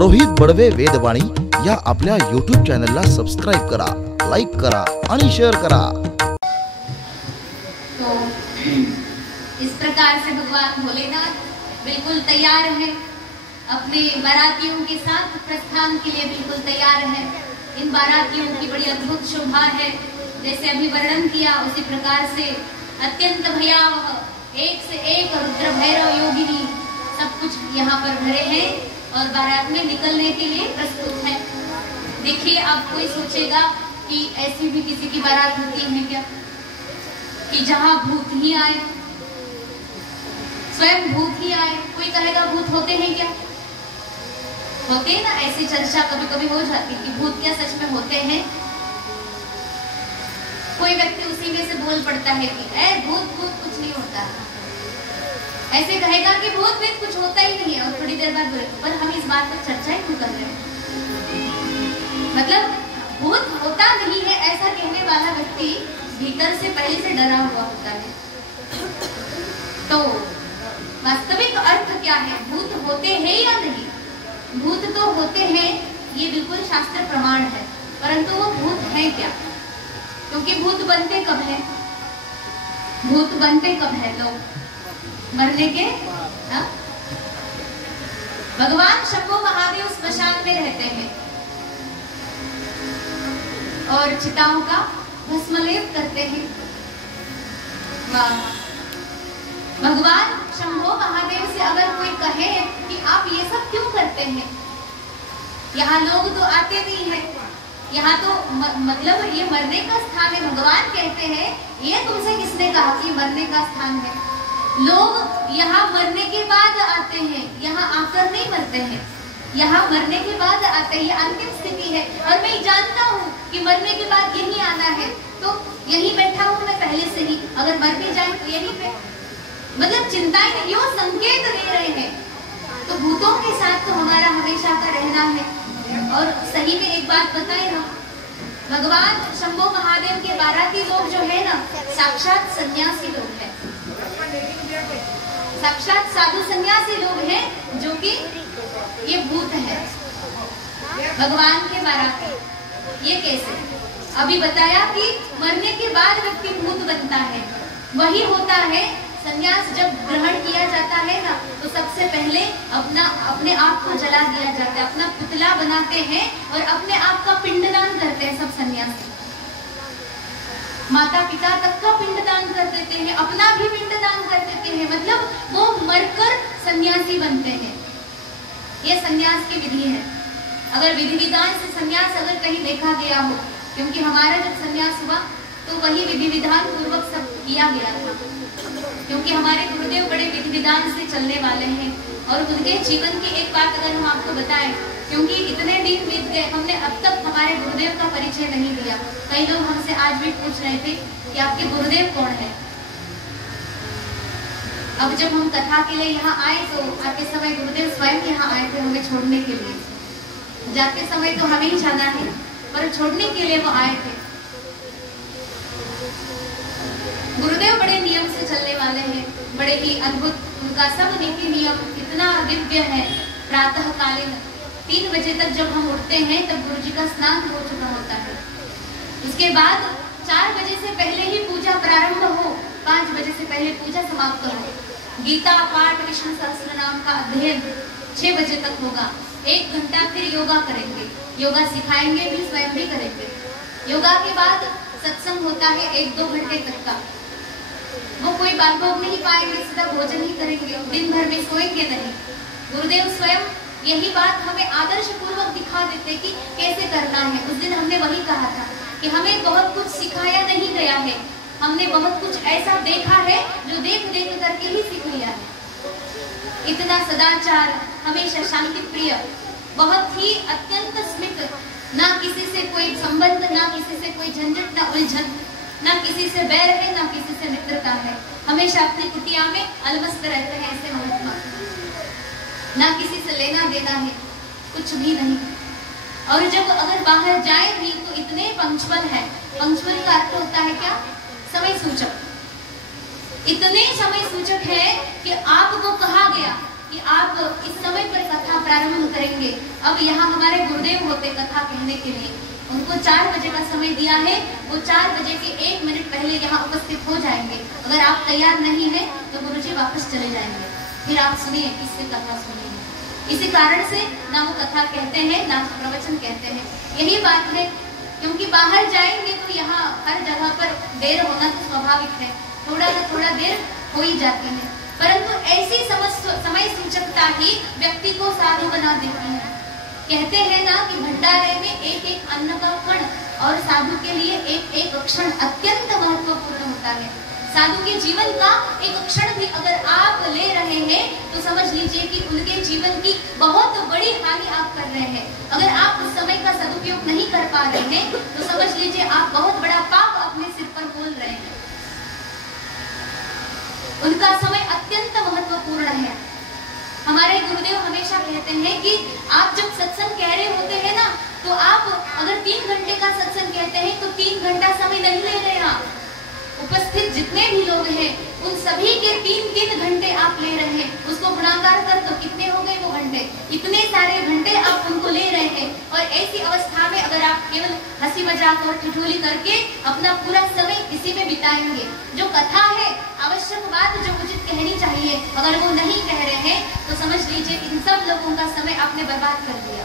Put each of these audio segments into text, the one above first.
रोहित बडवे वेदवाणी या आपल्या YouTube चॅनलला सबस्क्राइब करा, लाईक करा आणि शेअर करा। तो इस प्रकार से भगवान भोलेनाथ बिल्कुल तैयार है, अपने बारातियों के साथ प्रस्थान के लिए बिल्कुल तैयार है। इन बारातियों की बड़ी अद्भुत शोभा है, जैसे अभी वर्णन किया उसी प्रकार से अत्यंत भयावह एक से एक रुद्र भैरव योगिनी सब कुछ यहाँ पर भरे हैं और बारात में निकलने के लिए प्रस्तुत है। देखिए, अब कोई सोचेगा कि ऐसी भी किसी की बारात होती है क्या कि जहाँ भूत ही आए, स्वयं भूत ही आए। कोई कहेगा भूत होते हैं क्या? होते हैं ना, ऐसी चर्चा कभी कभी हो जाती कि भूत क्या सच में होते हैं। कोई व्यक्ति उसी में से बोल पड़ता है कि भूत भूत कुछ नहीं होता, ऐसे कहेगा कि भूत भूत कुछ होता ही नहीं है, और थोड़ी देर बाद बोलेगा पर हम इस बात पर चर्चा ही क्यों कर रहे हैं। मतलब भूत होता नहीं है ऐसा कहने वाला व्यक्ति भीतर से पहले से डरा हुआ होता है। तो वास्तविक अर्थ क्या है? भूत होते हैं या नहीं? भूत तो होते हैं, ये बिल्कुल शास्त्र प्रमाण है, परंतु वो भूत है क्या? क्योंकि भूत बनते कब है? भूत बनते कब है? लोग मरने के भगवान शंभो महादेव स्मशान में रहते हैं और चिताओं का भस्मलेप करते हैं। भगवान शंभो महादेव से अगर कोई कहे कि आप ये सब क्यों करते हैं, यहाँ लोग तो आते नहीं है, यहाँ तो मतलब ये मरने का स्थान है। भगवान कहते हैं ये तुमसे किसने कहा कि मरने का स्थान है? लोग यहाँ मरने के बाद आते हैं, यहाँ आकर नहीं मरते हैं, यहाँ मरने के बाद आते हैं। ये अंतिम स्थिति है और मैं जानता हूँ कि मरने के बाद यही आना है, तो यही बैठा हूँ मैं पहले से ही, अगर मर भी जाए तो यही पे। मतलब चिंताएं नहीं, वो संकेत दे रहे हैं। तो भूतों के साथ तो हमारा हमेशा का रहना है। और सही में एक बात बताए ना, भगवान शंभो महादेव के बाराती लोग जो है ना, साक्षात सन्यासी लोग हैं, साक्षात साधु सन्यासी लोग हैं, जो कि ये भूत है भगवान के बाराती। ये कैसे? अभी बताया कि मरने के बाद व्यक्ति भूत बनता है, वही होता है। संन्यास जब ग्रहण किया जाता है ना, तो सबसे पहले अपने आप को जला दिया जाता है, अपना पुतला बनाते हैं और अपने आप का पिंडदान करते हैं सब सन्यासी। माता पिता तक का पिंडदान कर देते हैं, अपना भी पिंडदान कर देते हैं, मतलब वो मरकर सन्यासी बनते हैं। ये सन्यास की विधि है। अगर विधि विधान से सन्यास अगर कहीं देखा गया हो, क्योंकि हमारा जब सन्यास हुआ तो वही विधि विधान पूर्वक सब किया गया था, क्योंकि हमारे गुरुदेव बड़े विधि विधान से चलने वाले हैं। और उनके जीवन की एक बात अगर हम आपको बताएं, क्योंकि इतने दिन बीत गए, हमने अब तक हमारे गुरुदेव का परिचय नहीं दिया। कई लोग हमसे आज भी पूछ रहे थे कि आपके गुरुदेव कौन है। अब जब हम कथा के लिए यहाँ आए तो आते समय गुरुदेव स्वयं यहाँ आए थे हमें छोड़ने के लिए। जाते समय तो हमें ही जाना है, पर छोड़ने के लिए वो आए थे। गुरुदेव बड़े नियम से चलने वाले हैं, बड़े ही अद्भुत, उनका सब नीति नियम इतना दिव्य है। प्रातः कालीन 3 बजे तक जब हम उठते हैं तब गुरु जी का स्नान हो चुका होता है। उसके बाद 4 बजे से पहले ही पूजा प्रारंभ हो, 5 बजे से पहले पूजा समाप्त हो। गीता पाठ, विष्णु सहस्त्र नाम का अध्ययन 6 बजे तक होगा। 1 घंटा फिर योगा करेंगे, योगा सिखाएंगे भी, स्वयं भी करेंगे। योगा के बाद सत्संग होता है 1-2 घंटे तक का। वो कोई बात भोग नहीं पाएंगे, सीधा भोजन ही करेंगे, दिन भर में सोएंगे नहीं। गुरुदेव स्वयं यही बात हमें आदर्श पूर्वक दिखा देते कि कैसे करना है। उस दिन हमने वही कहा था कि हमें बहुत कुछ सिखाया नहीं गया है, हमने बहुत कुछ ऐसा देखा है जो देख देख करके ही सीख लिया है। इतना सदाचार, हमेशा शांति प्रिय, बहुत ही अत्यंत स्मित, ना किसी से कोई संबंध, ना किसी से कोई झंझट, ना उलझन, ना किसी से बैर है, ना किसी से मित्रता है। हमेशा अपनी कुटिया में अलमस्त रहते हैं ऐसे महात्मा, ना किसी से लेना देना है, कुछ भी नहीं। और जब अगर बाहर जाए भी तो इतने पंक्चुअल है। पंक्चुअल का अर्थ होता है क्या? समय सूचक। इतने समय सूचक है कि आपको कहा गया कि आप इस समय पर कथा प्रारंभ करेंगे। अब यहाँ हमारे गुरुदेव होते कथा कहने के लिए, उनको 4 बजे का समय दिया है, वो 4 बजे के 1 मिनट पहले यहाँ उपस्थित हो जाएंगे। अगर आप तैयार नहीं है तो गुरुजी वापस चले जाएंगे, फिर आप सुनिए, किससे कथा सुनिए। इसी कारण से ना वो कथा कहते हैं ना प्रवचन कहते हैं, यही बात है। क्योंकि बाहर जाएंगे तो यहाँ हर जगह पर देर होना तो स्वाभाविक है, थोड़ा ना थोड़ा देर हो ही जाती है, परंतु ऐसी समय सूचकता ही व्यक्ति को साधु बना देती है। कहते हैं ना कि भंडारे में एक एक अन्न का कण और साधु के लिए एक एक क्षण अत्यंत महत्वपूर्ण होता है। साधु के जीवन का एक क्षण भी अगर आप ले रहे हैं तो समझ लीजिए कि उनके जीवन की बहुत बड़ी हानि आप कर रहे हैं। अगर आप उस समय का सदुपयोग नहीं कर पा रहे हैं तो समझ लीजिए आप बहुत बड़ा पाप अपने सिर पर मोल रहे हैं। उनका समय अत्यंत महत्वपूर्ण है। हमारे गुरुदेव हमेशा कहते हैं कि आप जब सत्संग कह रहे होते हैं ना, तो आप अगर 3 घंटे का सत्संग कहते हैं तो 3 घंटा समय नहीं ले रहे हैं। उपस्थित जितने भी लोग हैं उन सभी के 3-3 घंटे आप ले रहे हैं। उसको गुणाकार कर तो कितने हो गए वो घंटे, इतने सारे घंटे आप उनको ले रहे हैं। और ऐसी अवस्था में अगर आप केवल हंसी मजाक और ठिठोली करके अपना पूरा समय इसी में बिताएंगे, जो कथा है आवश्यक बात जो उचित कहनी चाहिए अगर वो नहीं कह रहे हैं तो समझ लीजिए इन सब लोगों का समय आपने बर्बाद कर दिया।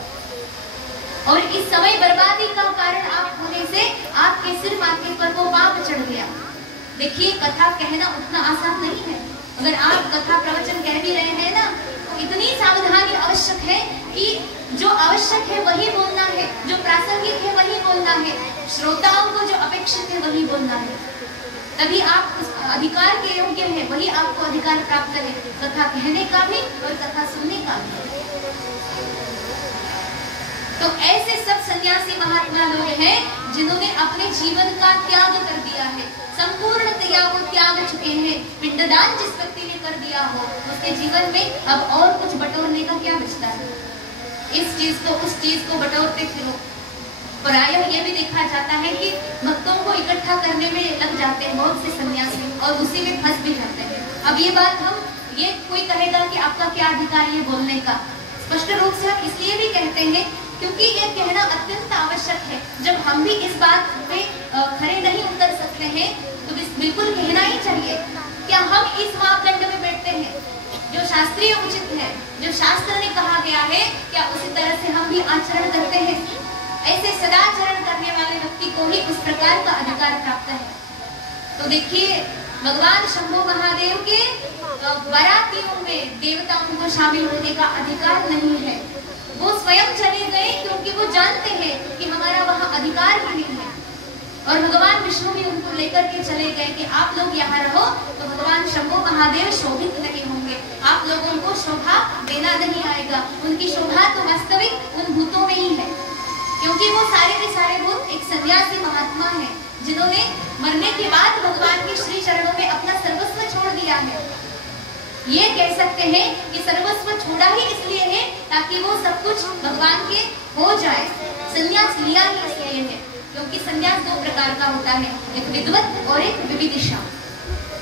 और इस समय बर्बादी का कारण आप होने से आपके सिर माथे पर वो पाप चढ़ गया। देखिए, कथा कहना उतना आसान नहीं है। अगर आप कथा प्रवचन कह भी रहे हैं ना, तो इतनी सावधानी आवश्यक है कि जो आवश्यक है वही बोलना है, जो प्रासंगिक है वही बोलना है, श्रोताओं को जो अपेक्षित है वही बोलना है, तभी आप उस अधिकार के योग्य है, वही आपको अधिकार प्राप्त है, कथा कहने का भी और कथा सुनने का भी। तो ऐसे सब सन्यासी महात्मा लोग हैं जिन्होंने अपने जीवन का त्याग कर दिया है, संपूर्णतया वो त्याग चुके हैं। पिंडदान जिस व्यक्ति ने कर दिया हो उसके जीवन में अब और कुछ बटोरने का क्या बचता है। इस चीज को उस चीज को बटोरते फिरो। प्रायः ये भी देखा जाता है कि भक्तों को इकट्ठा करने में लग जाते हैं बहुत से सन्यासी और उसी में फंस भी जाते हैं। अब ये बात ये कोई कहेगा कि आपका क्या अधिकार है बोलने का, स्पष्ट रूप से हम इसलिए भी कहते हैं क्योंकि ये कहना अत्यंत आवश्यक है। जब हम भी इस बात पे खरे नहीं उतर सकते हैं तो बिल्कुल कहना ही चाहिए। क्या हम इस मापदंड में बैठते हैं जो शास्त्रीय उचित है, जो शास्त्र ने कहा गया है, क्या उसी तरह से हम भी आचरण करते हैं? ऐसे सदाचरण करने वाले व्यक्ति को ही उस प्रकार का अधिकार प्राप्त है। तो देखिए, भगवान शंभो महादेव के बारातियों में देवताओं को शामिल होने का अधिकार नहीं है। वो स्वयं चले गए क्योंकि वो जानते हैं कि हमारा वहाँ अधिकार ही नहीं है। और भगवान विष्णु भी उनको लेकर के चले गए कि आप लोग यहाँ रहो तो भगवान शंभो महादेव शोभित नहीं होंगे, आप लोगों को शोभा देना नहीं आएगा। उनकी शोभा तो वास्तविक उन भूतों में ही है, क्योंकि वो सारे के सारे भूत एक सन्यासी महात्मा है जिन्होंने मरने के बाद भगवान के श्री चरणों में अपना सर्वस्व छोड़ दिया है। ये कह सकते हैं कि सर्वस्व छोड़ा ही इसलिए है ताकि वो सब कुछ भगवान के हो जाए। संन्यास लिया ही इसलिए है क्योंकि संन्यास 2 प्रकार का होता है, एक विद्वत और एक विविदिशा।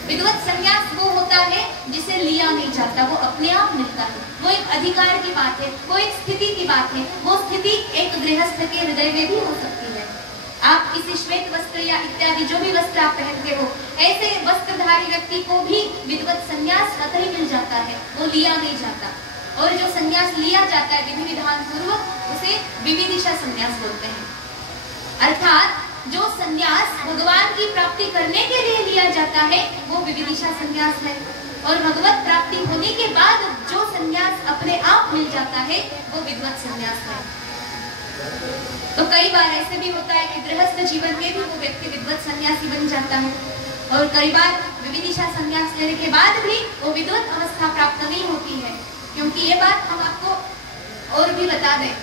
विद्वत संन्यास वो होता है जिसे लिया नहीं जाता, वो अपने आप मिलता है, वो एक अधिकार की बात है, वो एक स्थिति की बात है। वो स्थिति एक गृहस्थ के हृदय में भी हो सकती है। आप किसी श्वेत वस्त्र या इत्यादि जो भी वस्त्र आप पहनते हो, ऐसे वस्त्रधारी व्यक्ति को भी विद्वत संन्यास स्वतः ही मिल जाता है, वो लिया नहीं जाता। और जो संन्यास लिया जाता है विधि विधान पूर्वक, उसे विविदिशा संन्यास बोलते हैं। अर्थात जो संन्यास भगवान की प्राप्ति करने के लिए लिया जाता है वो विविदिशा संन्यास है, और भगवत प्राप्ति होने के बाद जो संन्यास अपने आप मिल जाता है वो विद्वत संन्यास है। तो कई बार ऐसे भी होता है कि गृहस्थ जीवन में भी वो व्यक्ति विद्वत सन्यासी बन जाता है, और कई बार विविदिशा संन्यास लेने के बाद भी वो विद्वत अवस्था प्राप्त नहीं होती है। क्योंकि ये बात हम आपको और भी बता दें,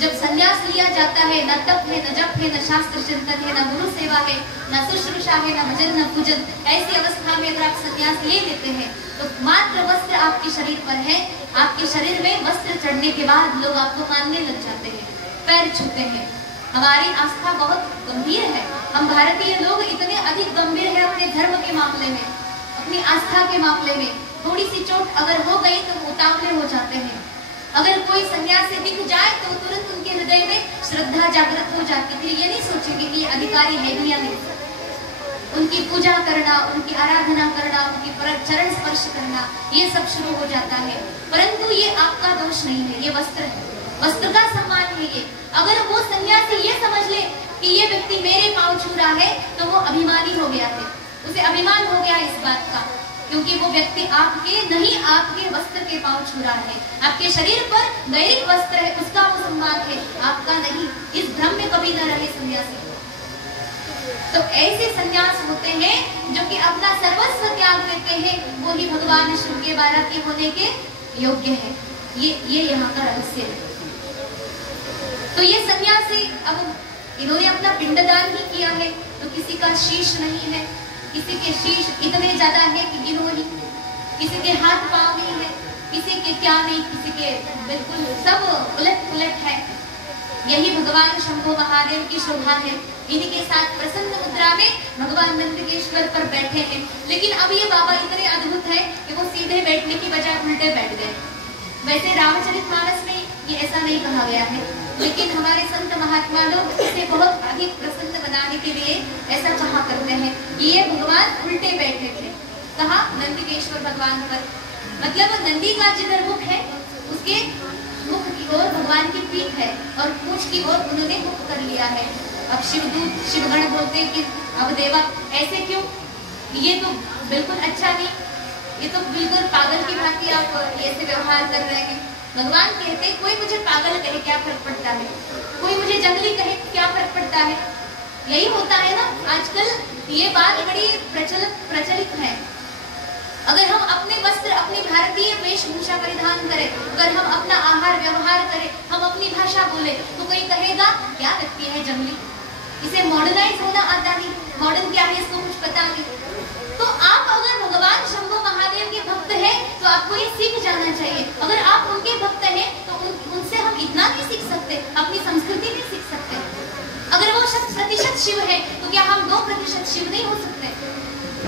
जब संन्यास लिया जाता है न तप है, न जप है, न शास्त्र चिंतन है, न गुरु सेवा है, न शुश्रूषा है, न भजन, न पूजन, ऐसी अवस्था में अगर आप संन्यास ले लेते हैं तो मात्र वस्त्र आपके शरीर पर है, आपके शरीर में वस्त्र चढ़ने के बाद लोग आपको मानने लग जाते हैं, पैर छूते हैं। हमारी आस्था बहुत गंभीर है, हम भारतीय लोग इतने अधिक गंभीर हैं अपने धर्म के मामले में, अपनी आस्था के मामले में, थोड़ी सी चोट अगर हो गई तो उतावले हो जाते हैं। अगर कोई सन्यासी दिख जाए तो तुरंत उनके हृदय में श्रद्धा जागृत हो जाती थी। ये नहीं सोचेंगे कि अधिकारी है या नहीं। उनकी पूजा करना, उनकी आराधना करना, उनकी चरण स्पर्श करना, ये सब शुरू हो जाता है। परंतु ये आपका दोष नहीं है, ये वस्त्र है, वस्त्र का सम्मान है ये। अगर वो सन्यासी ये समझ ले कि ये व्यक्ति मेरे पांव छू रहा है तो वो अभिमानी हो गया है, उसे अभिमान हो गया इस बात का, क्योंकि वो व्यक्ति आपके नहीं आपके वस्त्र के पांव छू रहा है। आपके शरीर पर दैनिक वस्त्र है, उसका वो सम्मान है, आपका नहीं। इस भ्रम में कभी न रहे सन्यासी। तो ऐसे सन्यास होते हैं जो कि अपना सर्वस्व त्याग देते हैं, वो ही भगवान शिव के बाराती होने के योग्य है। ये यहाँ का रहस्य है। तो ये सन्यासी अब इन्होंने अपना पिंडदान ही किया है, तो किसी का शीश नहीं है, किसी के शीश इतने ज्यादा है कि गिनो ही, किसी के हाथ पांव नहीं है, किसी के क्या नहीं, किसी के बिल्कुल सब उलट पुलट है। यही भगवान शंभो महादेव की शोभा है। इनके साथ प्रसन्न मुद्रा में भगवान नंदिकेश्वर पर बैठे हैं। लेकिन अब ये बाबा इतने अद्भुत है कि वो सीधे बैठने की बजाय उल्टे बैठ गए। वैसे रामचरितमानस में ये ऐसा नहीं कहा गया है, लेकिन हमारे संत महात्मा लोग इसे बहुत अधिक प्रसन्न बनाने के लिए ऐसा कहा करते हैं। ये भगवान उल्टे बैठे थे, कहा नंदिकेश्वर भगवान पर, मतलब नंदी का जिधर मुख है उसके मुख की ओर भगवान की पीठ है और पूंछ की ओर उन्होंने मुख कर लिया है। अब शिवदूत शिवगण बोलते कि अब देवा ऐसे क्यों, ये तो बिल्कुल अच्छा नहीं, ये तो बिल्कुल पागल की भांति आप ऐसे व्यवहार कर रहे हैं। भगवान कहते कोई मुझे पागल कहे क्या फर्क पड़ता है, कोई मुझे जंगली कहे क्या फर्क पड़ता है। यही होता है ना आजकल, ये बात बड़ी प्रचलित है। अगर हम अपने वस्त्र अपनी भारतीय वेशभूषा परिधान करें, अगर हम अपना आहार व्यवहार करें, हम अपनी भाषा बोले, तो कोई कहेगा क्या व्यक्ति है जंगली, इसे मॉडर्नाइज होना आता नहीं, मॉडर्न क्या है इसको कुछ पता नहीं। तो आप अगर भगवान शंभो महादेव के भक्त हैं तो आपको ये सीख जाना चाहिए। अगर आप उनके भक्त हैं तो उनसे हम इतना नहीं सीख सकते, अपनी संस्कृति नहीं सीख सकते। अगर वो 100% शिव है तो क्या हम 2% शिव नहीं हो सकते?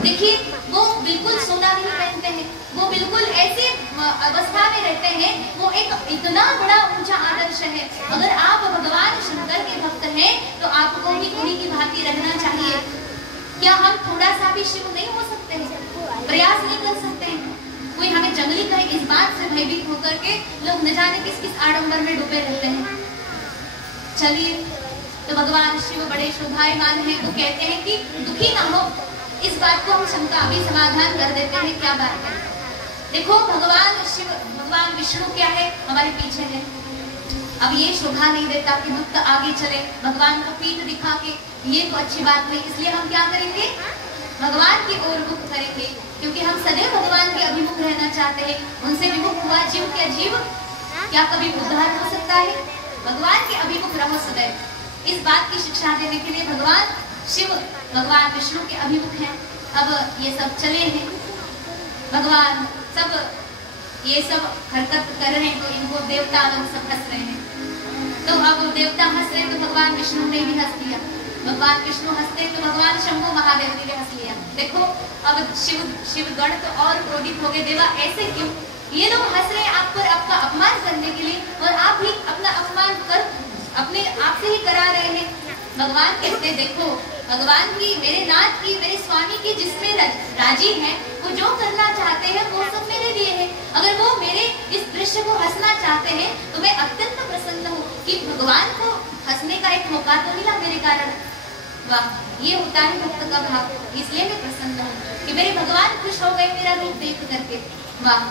देखिए वो बिल्कुल सोना नहीं पहनते हैं, वो बिल्कुल ऐसे अवस्था में रहते हैं, वो एक इतना बड़ा ऊंचा आदर्श है। अगर आप भगवान शंकर के भक्त हैं तो आपको भी उन्हीं की भांति रहना चाहिए। क्या हम थोड़ा सा भी शिव नहीं हो सकते हैं, प्रयास नहीं कर सकते हैं? कोई हमें जंगली कहे, इस बात से भयभीत होकर के लोग न जाने किस किस आडंबर में डूबे रहते हैं। चलिए, तो भगवान शिव बड़े शोभायमान हैं, वो कहते हैं कि दुखी ना हो, इस बात को हम शंका अभी समाधान कर देते हैं। क्या बात है? देखो भगवान शिव, भगवान विष्णु क्या है, हमारे पीछे है। अब ये शोभा नहीं देता कि भक्त आगे चले भगवान को पीठ दिखा के, ये तो अच्छी बात नहीं। इसलिए हम क्या करेंगे, भगवान की ओर मुख करेंगे, क्योंकि हम सदैव भगवान के अभिमुख रहना चाहते हैं। उनसे विमुख हुआ जीव क्या जीव क्या कभी उद्धार हो सकता है? भगवान के अभिमुख रहो सदैव। इस बात की शिक्षा देने के लिए भगवान शिव भगवान विष्णु के अभिमुख हैं। अब ये सब चले हैं, भगवान सब ये सब हरकत कर रहे हैं, तो इनको देवता लोग सब हंस रहे हैं। तो अब देवता हंस रहे तो भगवान विष्णु ने भी हंस दिया, भगवान विष्णु हंसते तो भगवान शंभो महादेव ने भी हंस लिया। देखो अब शिवगण तो और क्रोधित हो गए, देवा ऐसे क्यों, ये लोग हंस रहे हैं आप पर, आपका अपमान करने के लिए, और आप भी अपना अपमान कर अपने आप से ही करा रहे हैं। भगवान कहते देखो, भगवान की, मेरे नाथ की, मेरे स्वामी की जिसमें राजी है, वो जो करना चाहते हैं वो सब मेरे लिए है। अगर वो मेरे इस दृश्य को हंसना चाहते हैं तो मैं अत्यंत प्रसन्न हूँ कि भगवान को हंसने का एक मौका तो मिला मेरे कारण। वाह, ये होता है भक्त का भाव। इसलिए मैं प्रसन्न हूँ कि मेरे भगवान खुश हो गए मेरा रूप देख करके। वाह,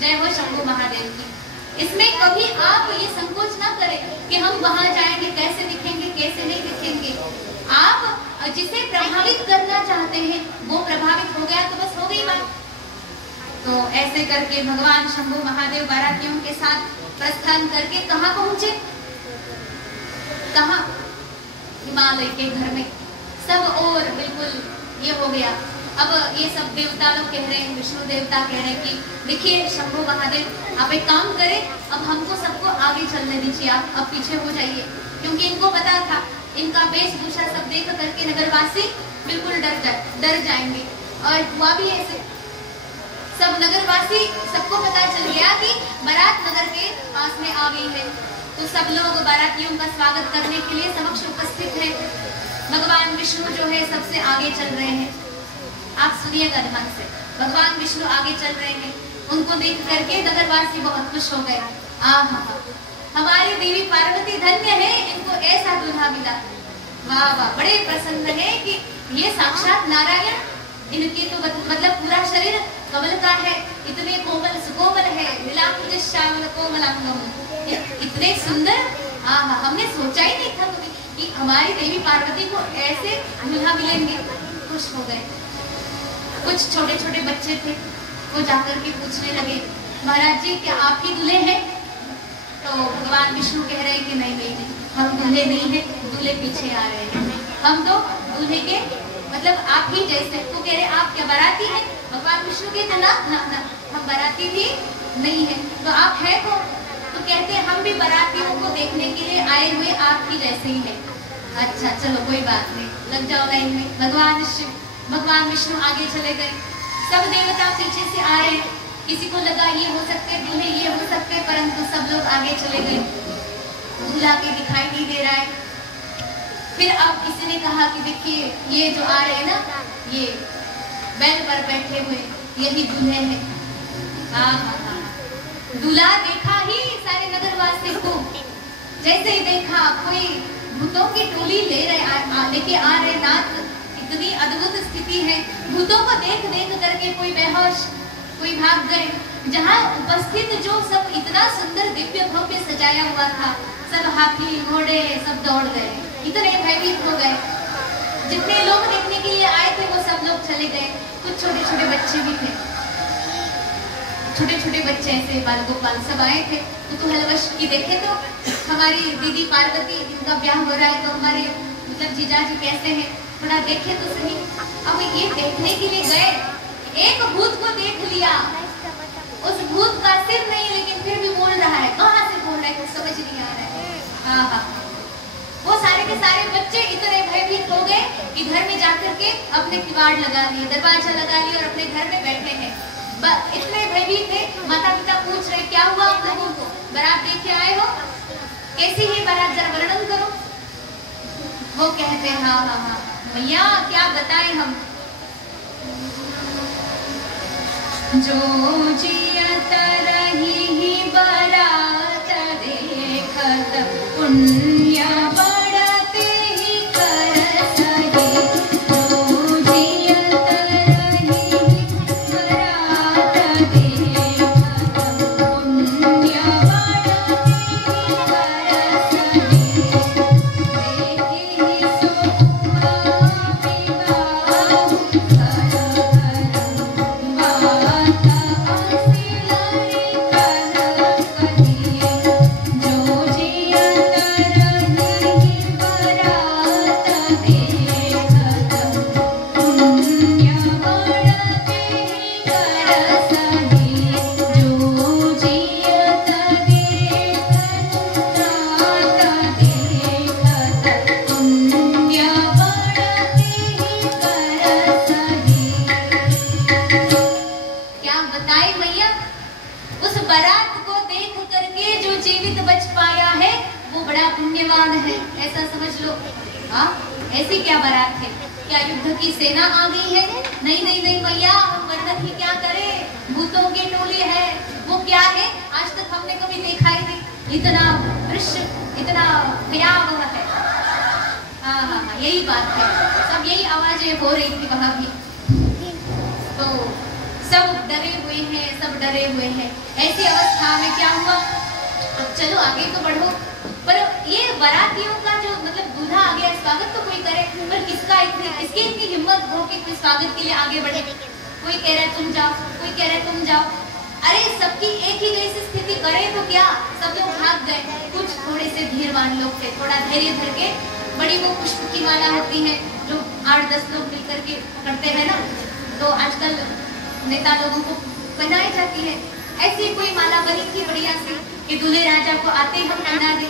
जय हो शंभो महादेव की। इसमें कभी आप ये संकोच ना करें कि हम वहां जाएंगे कैसे दिखेंगे कैसे नहीं दिखेंगे। आप जिसे प्रभावित करना चाहते हैं वो प्रभावित हो गया तो बस हो गई बात। तो ऐसे करके भगवान शंभो महादेव बारातियों के साथ प्रस्थान करके कहाँ पहुंचे, कहाँ, हिमालय के घर में। सब और बिल्कुल ये हो गया। अब ये सब देवता लोग कह रहे हैं, विष्णु देवता कह रहे हैं कि देखिए शंभो महादेव आप एक काम करें, अब हमको सबको आगे चलने दीजिए, आप अब पीछे हो जाइए। क्योंकि इनको पता था इनका वेशभूषा सब देख करके नगरवासी बिल्कुल डर जाएंगे। और हुआ भी ऐसे, सब नगरवासी, सबको पता चल गया कि बारात नगर के पास में आ गई है। तो सब लोग बारातियों का स्वागत करने के लिए समक्ष उपस्थित हैं। भगवान विष्णु जो है सबसे आगे चल रहे हैं। आप सुनिएगा ध्यान से, भगवान विष्णु आगे चल रहे हैं। उनको देख करके नगरवासी बहुत खुश हो गए। आहा, हमारी देवी पार्वती धन्य है, इनको ऐसा दूल्हा मिला। वाह वाह, बड़े प्रसन्न है कि ये साक्षात नारायण, इनके तो मतलब पूरा शरीर कमल का है, इतने कोमल सुकोमल है, नीलांबुजश्यामल कोमलांगम, इतने सुंदर। आहा, हमने सोचा ही नहीं था कभी कि हमारी देवी पार्वती को ऐसे दूल्हा मिलेंगे। खुश हो गए। कुछ छोटे छोटे बच्चे थे, वो जाकर के पूछने लगे, महाराज जी क्या आप ही दूल्हे हैं? तो भगवान विष्णु कह रहे हैं कि नहीं नहीं नहीं, हम दूल्हे नहीं हैं, दूल्हे पीछे आ रहे हैं। हम तो दूल्हे के मतलब आप ही जैसे। तो कह रहे आप क्या बाराती हैं? भगवान विष्णु कहते ना ना ना, हम बाराती भी नहीं है। तो आप है कौन? तो कहते हैं हम भी बारातियों को देखने के लिए आए हुए आपकी जैसे ही है। अच्छा चलो कोई बात नहीं, लग जाओ लाइन में। भगवान विष्णु आगे चले गए। सब देवता पीछे से आ रहे हैं। किसी को लगा ये हो सकते दूल्हे, ये हो सकते, परंतु सब लोग आगे चले गए। दूल्हा के दिखाई नहीं दे रहा है। फिर अब किसी ने कहा कि देखिए ये जो आ रहे हैं ना, ये बैल पर बैठे हुए यही दूल्हे हैं। दूल्हा देखा ही सारे नगरवासी को, जैसे ही देखा कोई भूतों की टोली लेके आ रहे नाथ। इतनी अद्भुत स्थिति है, भूतों को देख देख करके कोई बेहोश, कोई भाग गए। जहाँ उपस्थित जो सब इतना सुंदर दिव्य भव्य सजाया हुआ था, सब हाथी घोड़े सब दौड़ गए, इतने भयभीत हो गए। जितने लोग देखने के लिए आए थे वो सब लोग चले गए। कुछ छोटे छोटे बच्चे भी थे, छोटे छोटे बच्चे ऐसे बाल गोपाल सब आए थे। कुतूहलवश की देखे तो हमारी दीदी पार्वती, इनका ब्याह हो रहा है, तो हमारे मतलब जीजाजी कैसे हैं, थोड़ा देखे तो सही। अब ये देखने के लिए गए, एक भूत को देख लिया। उस भूत का सिर नहीं, लेकिन फिर भी बोल रहा है। कहाँ से बोल रहा है कुछ समझ नहीं आ रहा है। हाँ, वो सारे के सारे बच्चे इतने भयभीत हो गए कि घर में जाकर के अपने किवाड़ लगा लिए, दरवाजा लगा लिए और अपने घर में बैठे हैं। इतने भयभीत थे। माता पिता पूछ रहे क्या हुआ आप लोगों को, बारात देख के आए हो, कैसी है बारात, जरा वर्णन करो। वो कहते हैं हाँ हाँ हाँ भैया क्या बताएं हम। जो जियत रही बारात देखत पुण्य बढ़ते ही कर सके। जो जियत रही बारात देखत पुण्य बढ़ते ही कर सके। देखे ही सुखुआ विवाह ऐसी क्या बारात है? क्या युद्ध की सेना आ गई है? नहीं नहीं नहीं भैया, हम वर्णन ही क्या करें, भूतों की टोली है। वो क्या है आज तक हमने कभी देखा ही नहीं, इतना दृश्य इतना भयावह है। हाँ हाँ हाँ, यही बात है। सब यही आवाजें हो रही थी वहां भी। तो सब डरे हुए हैं, सब डरे हुए हैं। ऐसी अवस्था में क्या हुआ, अब चलो आगे तो बढ़ो, पर ये बारातियों का जो मतलब दूल्हा आ गया, स्वागत तो कोई करे, पर किसका इतनी हिम्मत हो कि कोई स्वागत के लिए आगे बढ़े। कोई कह रहा है तुम जाओ, कोई कह रहा है तुम जाओ। अरे सबकी एक ही जैसी स्थिति करे तो क्या, सब लोग भाग गए। कुछ थोड़े से धीरवान लोग थे, थोड़ा धैर्य धर के, बड़ी वो पुष्प की माला होती है जो 8-10 लोग मिलकर के पकड़ते हैं ना, तो आजकल नेता लोगों को पहनाई जाती है। ऐसी कोई माला बनी थी बढ़िया सी कि दूल्हे राजा को आते ही हम पहना दे।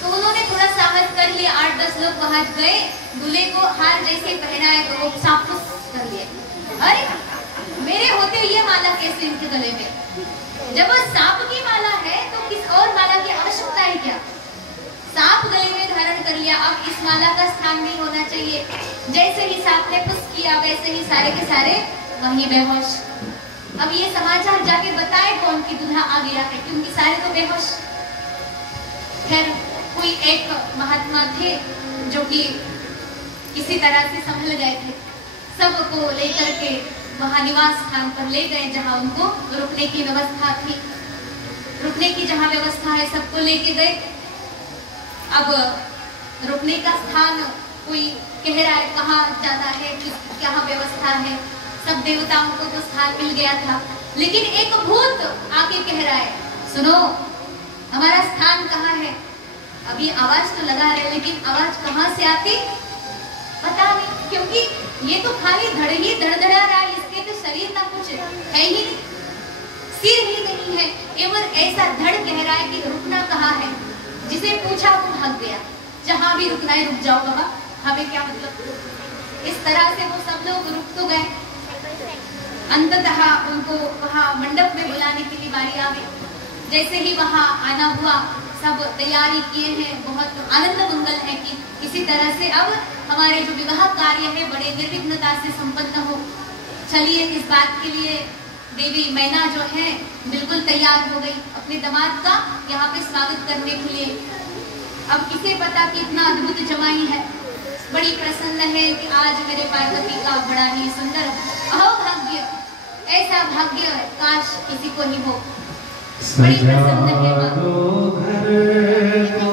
तो उन्होंने थोड़ा साहस कर लिया, 8-10 लोग वहां गए, दूल्हे को हार जैसे पहनाए तो वो साफ कर लिए। अरे मेरे होते ये माला कैसे इनके गले में? जब वह सांप की माला है तो किस और माला की आवश्यकता है क्या? सांप गले में धारण कर लिया, अब इस माला का स्थान नहीं होना चाहिए। जैसे ही सांप ने पुश किया वैसे ही सारे के सारे वहीं बेहोश। अब ये समाचार जाके बताए कौन कि दूल्हा आ गया है, क्योंकि सारे तो बेहोश। खैर कोई एक महात्मा थे जो कि किसी तरह से संभल गए थे, सबको लेकर के वहां निवास स्थान पर ले गए जहां उनको रुकने की व्यवस्था थी। रुकने की जहां व्यवस्था है सबको लेके गए। अब रुकने का स्थान कोई कह रहा है कहाँ जाना है, क्या व्यवस्था है, सब देवताओं को तो स्थान मिल गया था, लेकिन एक भूत आके कह रहा है सुनो हमारा स्थान कहाँ है। अभी आवाज तो लगा रहे लेकिन आवाज कहाँ से आती पता नहीं, क्योंकि ये तो खाली धड़ ही धड़धड़ा रहा है, इसके तो शरीर ना कुछ है ही नहीं, सिर ही नहीं है, केवल ऐसा धड़ कह रहा है कि रुकना कहाँ है। जिसे पूछा वो भाग गया, जहां भी रुकना है रुक जाओ बाबा, हमें क्या मतलब। इस तरह से वो सब लोग रुक तो गए। अंततः उनको वहां मंडप में बुलाने के लिए बारी आ गई। जैसे ही वहां आना हुआ सब तैयारी किए हैं, बहुत आनंद मंगल है कि किसी तरह से अब हमारे जो विवाह कार्य है बड़े निर्विघ्नता से संपन्न हो। चलिए इस बात के लिए देवी मैना जो है बिल्कुल तैयार हो गई अपने दामाद का यहाँ पे स्वागत करने के लिए। अब किसे पता कि इतना अद्भुत जमाई है, बड़ी प्रसन्न है कि आज मेरे पार्वती का बड़ा ही सुंदर अहो भाग्य, ऐसा भाग्य काश किसी को ही हो। बड़ी प्रसन्न है माँ। घर को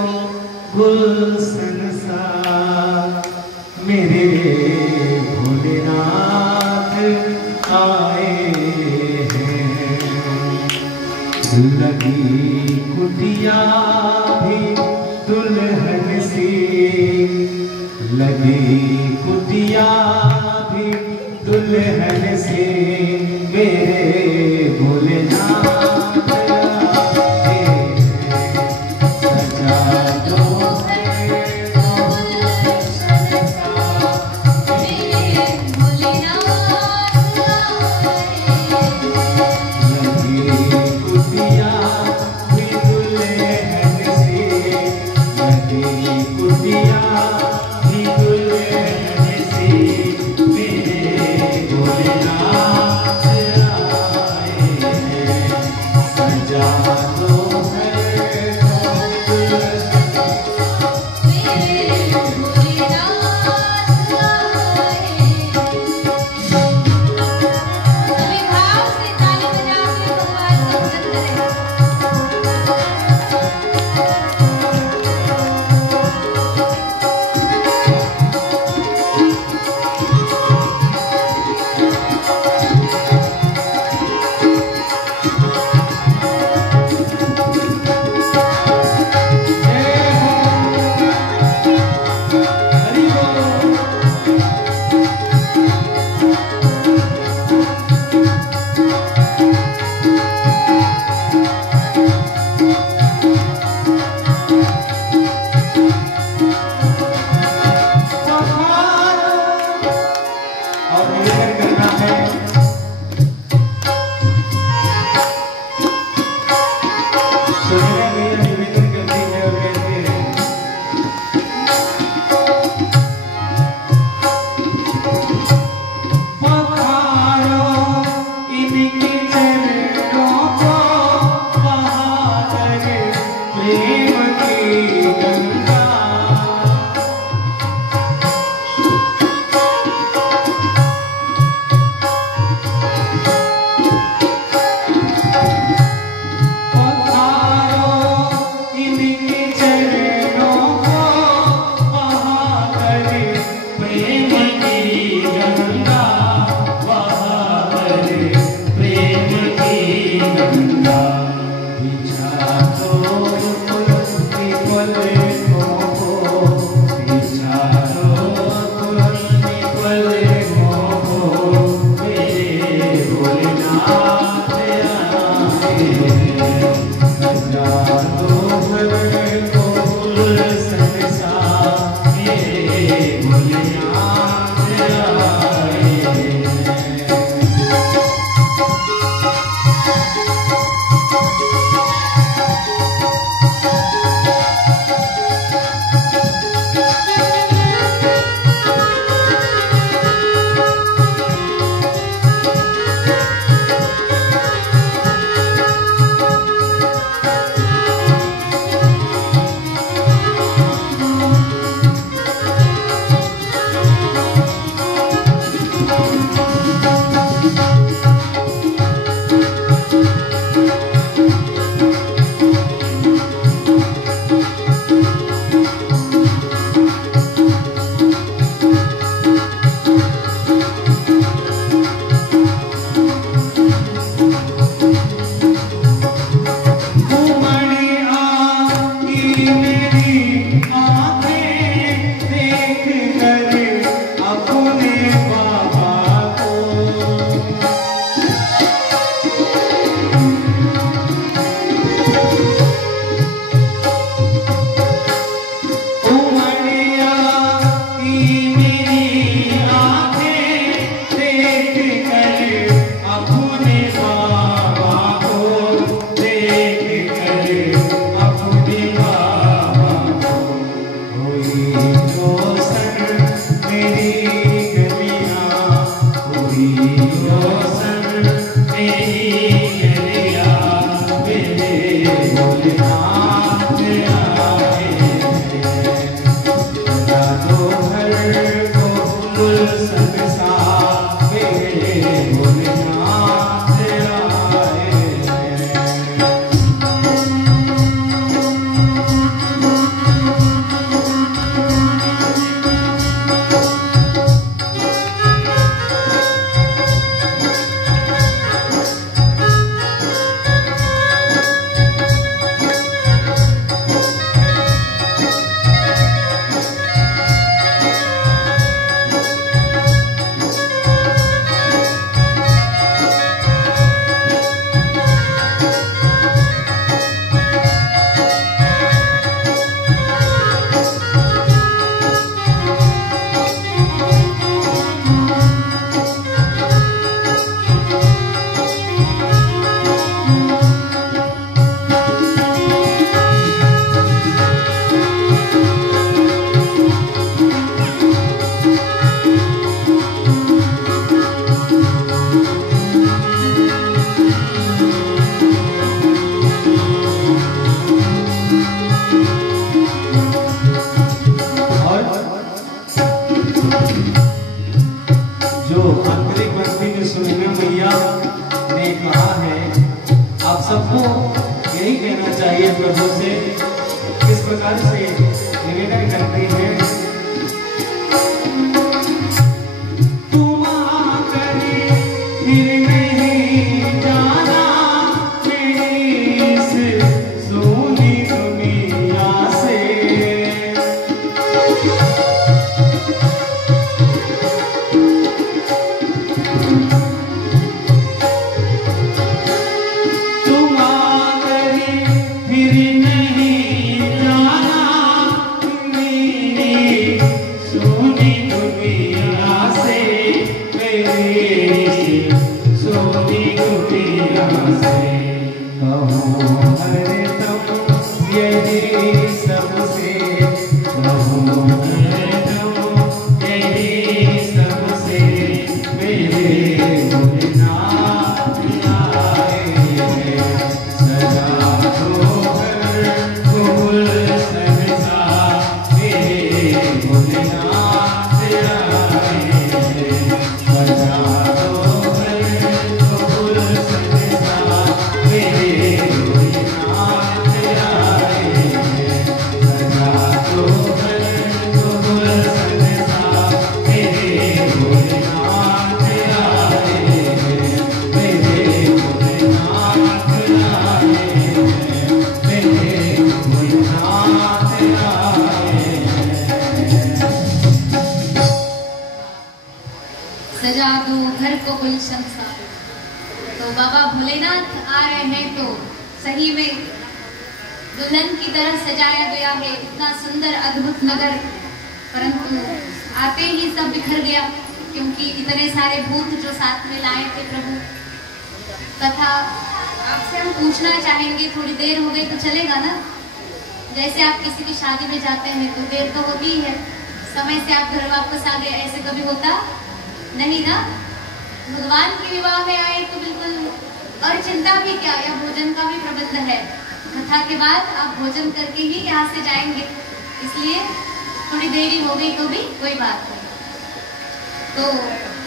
गुलशन सा मेरे भोलेनाथ आए हैं। लगी कुटिया भी दुल्हन सी, लगी कुटिया भी दुल्हन से मेरे भोलेनाथ सबको यही कहना चाहिए प्रभु से, किस प्रकार से निवेदन करते हैं। तुम आकर फिर नहीं जाना मेरी इस सोनी दुनिया से। सजा दो घर को गुलशन सा। तो बाबा भोलेनाथ आ रहे हैं तो सही में दुल्हन की तरह सजाया गया है, इतना सुंदर अद्भुत नगर। परंतु आते ही सब बिखर गया, क्योंकि इतने सारे भूत जो साथ में लाए थे प्रभु। तथा आपसे हम पूछना चाहेंगे, थोड़ी देर हो गई तो चलेगा ना? जैसे आप किसी की शादी में जाते हैं तो देर तो होती ही है, समय से आप घर वापस आ गए, ऐसे कभी होता नहीं ना। भगवान के विवाह में आए तो बिल्कुल, और चिंता भी क्या, या भोजन का भी प्रबंध है। कथा के बाद आप भोजन करके ही यहाँ से जाएंगे, इसलिए थोड़ी देरी हो गई तो भी कोई बात नहीं। तो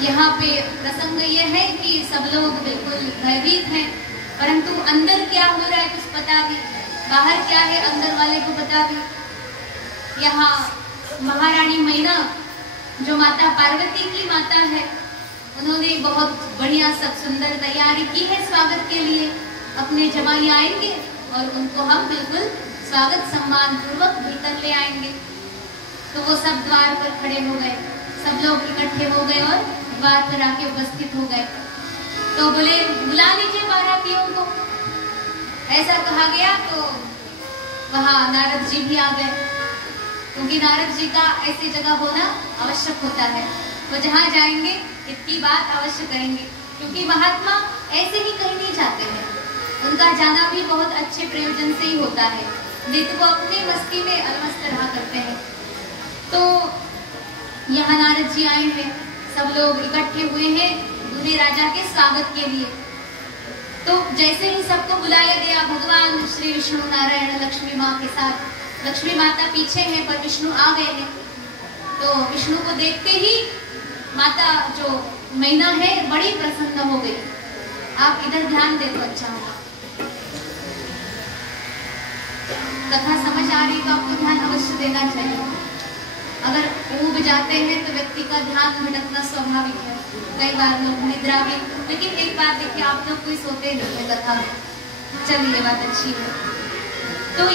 यहाँ पे प्रसंग ये है कि सब लोग बिल्कुल भयभीत हैं, परंतु अंदर क्या हो रहा है कुछ पता भी, बाहर क्या है अंदर वाले को पता भी। यहाँ महारानी मैना जो माता पार्वती की माता है, उन्होंने बहुत बढ़िया सब सुंदर तैयारी की है स्वागत के लिए। अपने जमाई आएंगे और उनको हम बिल्कुल स्वागत सम्मान पूर्वक भीतर ले आएंगे। तो वो सब द्वार पर खड़े हो गए, सब लोग इकट्ठे हो गए और द्वार पर आके उपस्थित हो गए। तो बोले बुला लीजिए बारातियों को, ऐसा कहा गया। तो वहां नारद जी भी आ गए, क्योंकि नारद जी का ऐसी जगह होना आवश्यक होता है। वो जहाँ जाएंगे इतनी बात अवश्य करेंगे, क्योंकि महात्मा ऐसे ही कहीं नहीं जाते हैं, उनका जाना भी बहुत अच्छे प्रयोजन से ही होता है। नहीं तो वो अपनी मस्ती में अलमस्त रहा करते हैं। तो यहाँ नारद जी आए हैं, सब लोग इकट्ठे हुए हैं दूल्हे राजा के स्वागत के लिए। तो जैसे ही सबको बुलाया गया, भगवान श्री विष्णु नारायण लक्ष्मी माँ के साथ, लक्ष्मी माता पीछे हैं पर विष्णु आ गए हैं। तो विष्णु को देखते ही माता जो मैना है बड़ी प्रसन्न हो गई। आप इधर ध्यान दे तो अच्छा होगा। कथा समझ आ रही तो आपको ध्यान अवश्य देना चाहिए। अगर ऊब जाते हैं तो व्यक्ति का ध्यान भटकना स्वाभाविक है, कई बार लोग निद्रा भी। लेकिन एक बात देखिए, आप लोग कोई सोते नहीं है कथा में, चलिए बात अच्छी है। तो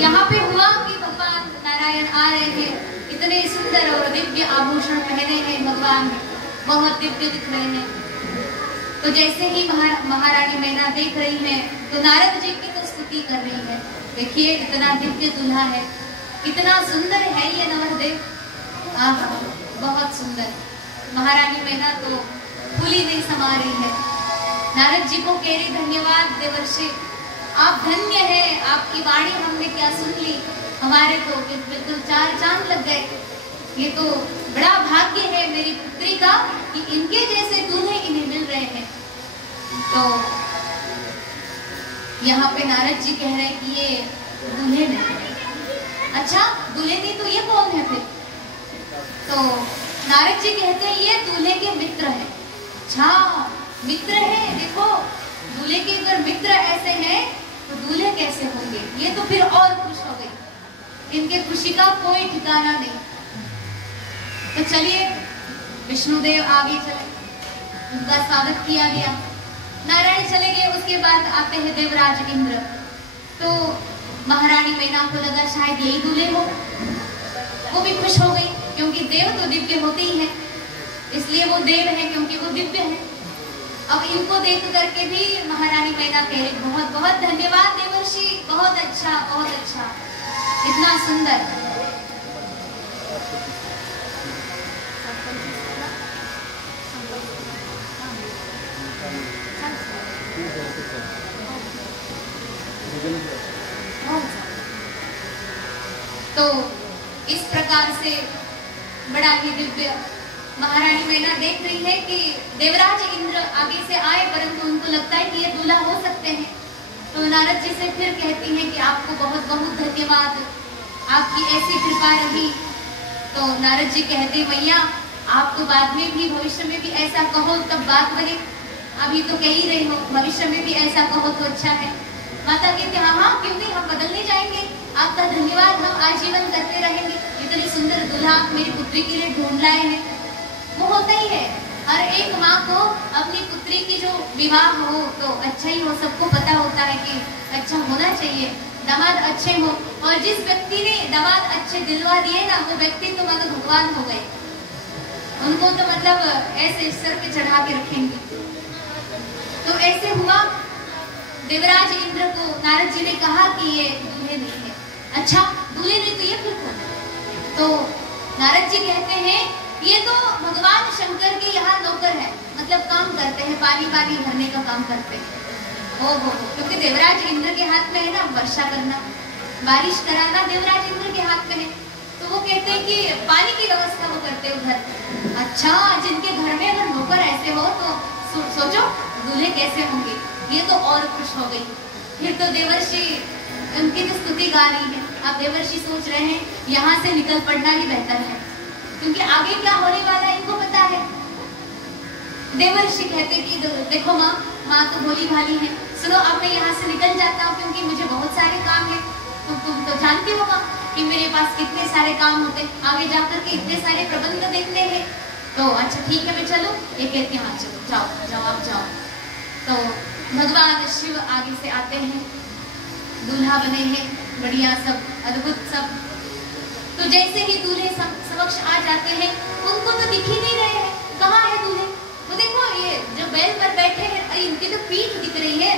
यहाँ पे हुआ कि भगवान नारायण आ रहे हैं, इतने सुंदर और दिव्य आभूषण पहने हैं भगवान, बहुत दिव्य दिख रहे हैं। तो जैसे ही महारानी मैना देख रही है तो नारद जी की तो स्तुति कर रही है। देखिए इतना दिव्य दूल्हा है, कितना सुंदर है ये नवरदेव, आहा बहुत सुंदर। महारानी मैना तो फूली नहीं समा रही है। नारद जी को कह रही धन्यवाद देवर्षि, आप धन्य है, आपकी वाणी हमने क्या सुन ली, हमारे तो बिल्कुल चार चांद लग गए। ये तो बड़ा भाग्य है मेरी पुत्री का कि इनके जैसे दूल्हे इन्हें मिल रहे हैं। तो यहाँ पे नारद जी कह रहे हैं कि ये दूल्हे नहीं। अच्छा दूल्हे नहीं तो ये कौन है फिर? तो नारद जी कहते हैं ये दूल्हे के मित्र हैं। अच्छा मित्र है, देखो दूल्हे के अगर मित्र ऐसे हैं तो दूल्हे कैसे होंगे? ये तो फिर और खुश हो गई, इनके खुशी का कोई ठिकाना नहीं। तो चलिए विष्णुदेव आगे चले, उनका स्वागत किया गया, नारायण चले गए। उसके बाद आते हैं देवराज इंद्र। तो महारानी मैना को लगा शायद यही दूल्हे हो, वो भी खुश हो गई, क्योंकि देव तो दिव्य होते ही हैं, इसलिए वो देव है क्योंकि वो दिव्य है। अब इनको देख करके भी महारानी मैना कह रही बहुत बहुत धन्यवाद देवर्षि, बहुत अच्छा इतना सुंदर। तो इस प्रकार से बड़ा ही दिव्य महारानी मैना देख रही है कि देवराज इंद्र आगे से आए, परंतु उनको लगता है कि ये दूल्हा हो सकते हैं। तो नारद जी से फिर कहती हैं कि आपको बहुत बहुत धन्यवाद, आपकी ऐसी कृपा रही। तो नारद जी कहते मैया आप तो बाद में भी भविष्य में भी ऐसा कहो तब बात बने, अभी तो कह ही रहे हो, भविष्य में भी ऐसा कहो तो अच्छा है। माता कहते हाँ क्यों नहीं, हम बदलने जाएंगे, आपका धन्यवाद हम आजीवन करते रहेंगे। इतनी सुंदर दूल्हा मेरी पुत्री के लिए ढूंढ लाए हैं। वो होता ही है, हर एक माँ को अपनी पुत्री की जो विवाह हो तो अच्छा ही हो, सबको पता होता है कि अच्छा होना चाहिए, दामाद अच्छे हो। और जिस व्यक्ति ने दामाद अच्छे दिलवा दिए ना, वो व्यक्ति तो मतलब भगवान हो गए, उनको तो मतलब ऐसे सर पे चढ़ा के रखेंगे। तो ऐसे हुआ, देवराज इंद्र को नारद जी ने कहा कि ये दूल्हे नहीं है। अच्छा दूल्हे नहीं तो ये फिर कौन? तो नारद जी कहते हैं ये तो भगवान शंकर के यहाँ नौकर है, मतलब काम करते हैं, पानी भरने का काम करते हैं। ओ हो, क्योंकि देवराज इंद्र के हाथ में है ना वर्षा करना, बारिश कराना देवराज इंद्र के हाथ में है। तो वो कहते हैं कि पानी की व्यवस्था वो करते उधर। अच्छा जिनके घर में अगर नौकर ऐसे हो तो सोचो दूल्हे कैसे होंगे। ये तो और खुश हो गई। फिर तो देवर्षि उनकी तो स्तुति गा रही है। अब देवर्षि सोच रहे हैं यहाँ से निकल पड़ना ही बेहतर है, क्योंकि आगे क्या होने वाला है इनको पता है। देवर्षि कहते कि देखो माँ तो भोली भाली है, सुनो अब मैं यहाँ से निकल जाता हूँ क्योंकि मुझे बहुत सारे काम है। तुम तो जानते होगा कि मेरे पास कितने सारे काम होते, आगे जाकर के इतने सारे प्रबंध देखने हैं। तो अच्छा ठीक है मैं चलो, ये कहती हाँ चलो जाओ आप जाओ। तो भगवान शिव आगे से आते हैं, दूल्हा बने हैं, बढ़िया सब अद्भुत सब। तो जैसे ही दूल्हे समक्ष आ जाते हैं, उनको तो दिख ही नहीं रहे हैं, कहाँ है दूल्हे। वो देखो ये जो बैल पर बैठे हैं, अरे इनकी तो पीठ दिख रही है,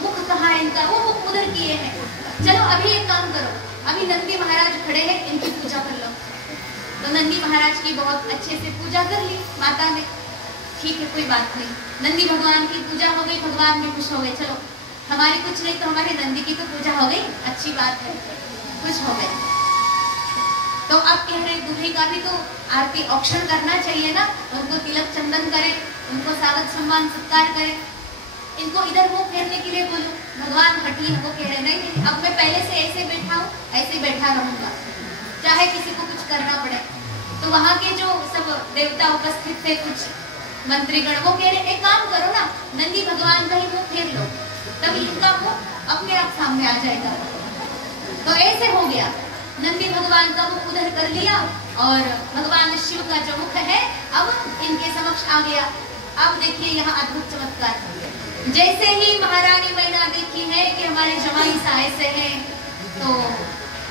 मुख कहाँ है इनका, वो मुख उधर किए हैं। चलो अभी एक काम करो, अभी नंदी महाराज खड़े हैं, इनकी पूजा कर लो। तो नंदी महाराज की बहुत अच्छे से पूजा कर ली माता ने। ठीक है, कोई बात नहीं, नंदी भगवान की पूजा हो गई, भगवान भी खुश हो गए। चलो हमारी कुछ नहीं तो हमारे नंदी की तो पूजा हो गई, अच्छी बात है, खुश हो गए। तो अब कह रहे दूल्हे का भी तो आरती औक्षण करना चाहिए ना, उनको तिलक चंदन करे, उनको स्वागत सम्मान सत्कार करे। इनको इधर मुंह फेरने के लिए बोलो, भगवान हटी है। वो कह रहे नहीं, अब मैं पहले से ऐसे बैठा हूँ, ऐसे बैठा रहूंगा, चाहे किसी को कुछ करना पड़े। तो वहां के जो सब देवता उपस्थित थे, कुछ मंत्रीगण, वो कह रहे एक काम करो ना, नंदी भगवान का ही मुंह फेर लो, तब इनका मुंह अपने आप सामने आ जाएगा। तो ऐसे हो गया, नंदी भगवान का मुख उधर कर लिया और भगवान शिव का जो मुख है अब इनके समक्ष आ गया। अब देखिए यहाँ अद्भुत चमत्कार। जैसे ही महारानी मैना देखी है कि हमारे जमाई साए से हैं, तो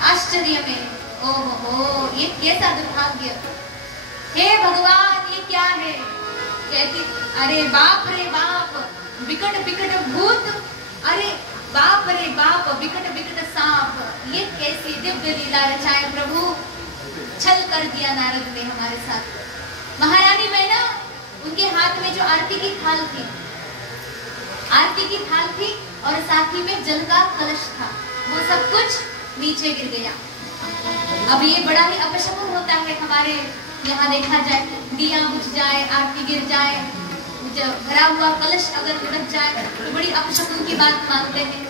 आश्चर्य में, ओहो ये कैसा दुर्भाग्य, हे भगवान ये क्या है। कहती अरे बाप रे बाप, विकट विकट भूत, अरे बाप रे बाप, विकट विकट सांप, ये कैसी दिव्य लीला रचाए प्रभु, छल कर दिया नारद ने हमारे साथ। महारानी मैना, उनके हाथ में जो आरती की थाल थी, आरती की थाल थी और साथ ही में जल का कलश था, वो सब कुछ नीचे गिर गया। अब ये बड़ा ही अपशकुन होता है हमारे यहाँ, देखा जाए दिया बुझ जाए, आरती गिर जाए, भरा हुआ कलश अगर उलट जाए तो बड़ी अपशकुन की बात मानते हैं।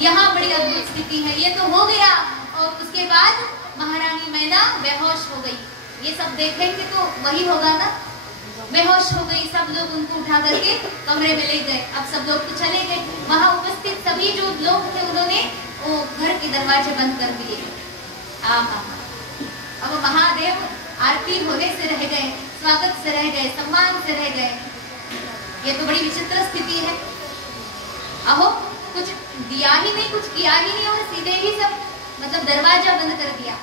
यहाँ बड़ी अद्भुत स्थिति है। ये तो हो गया और उसके बाद महारानी मैना बेहोश हो गई। ये सब देखेंगे तो वही होगा ना, बेहोश हो गई। सब लोग उनको उठा करके कमरे में ले गए। अब सब लोग तो चले गए, वहां उपस्थित सभी जो लोग थे उन्होंने वो घर के दरवाजे बंद कर दिए। अब महादेव आरती होने से रह गए, स्वागत से रह गए, सम्मान से रह गए। ये तो बड़ी विचित्र स्थिति है। अहो कुछ दिया ही नहीं, कुछ किया ही नहीं और सीधे ही सब मतलब दरवाजा बंद कर दिया।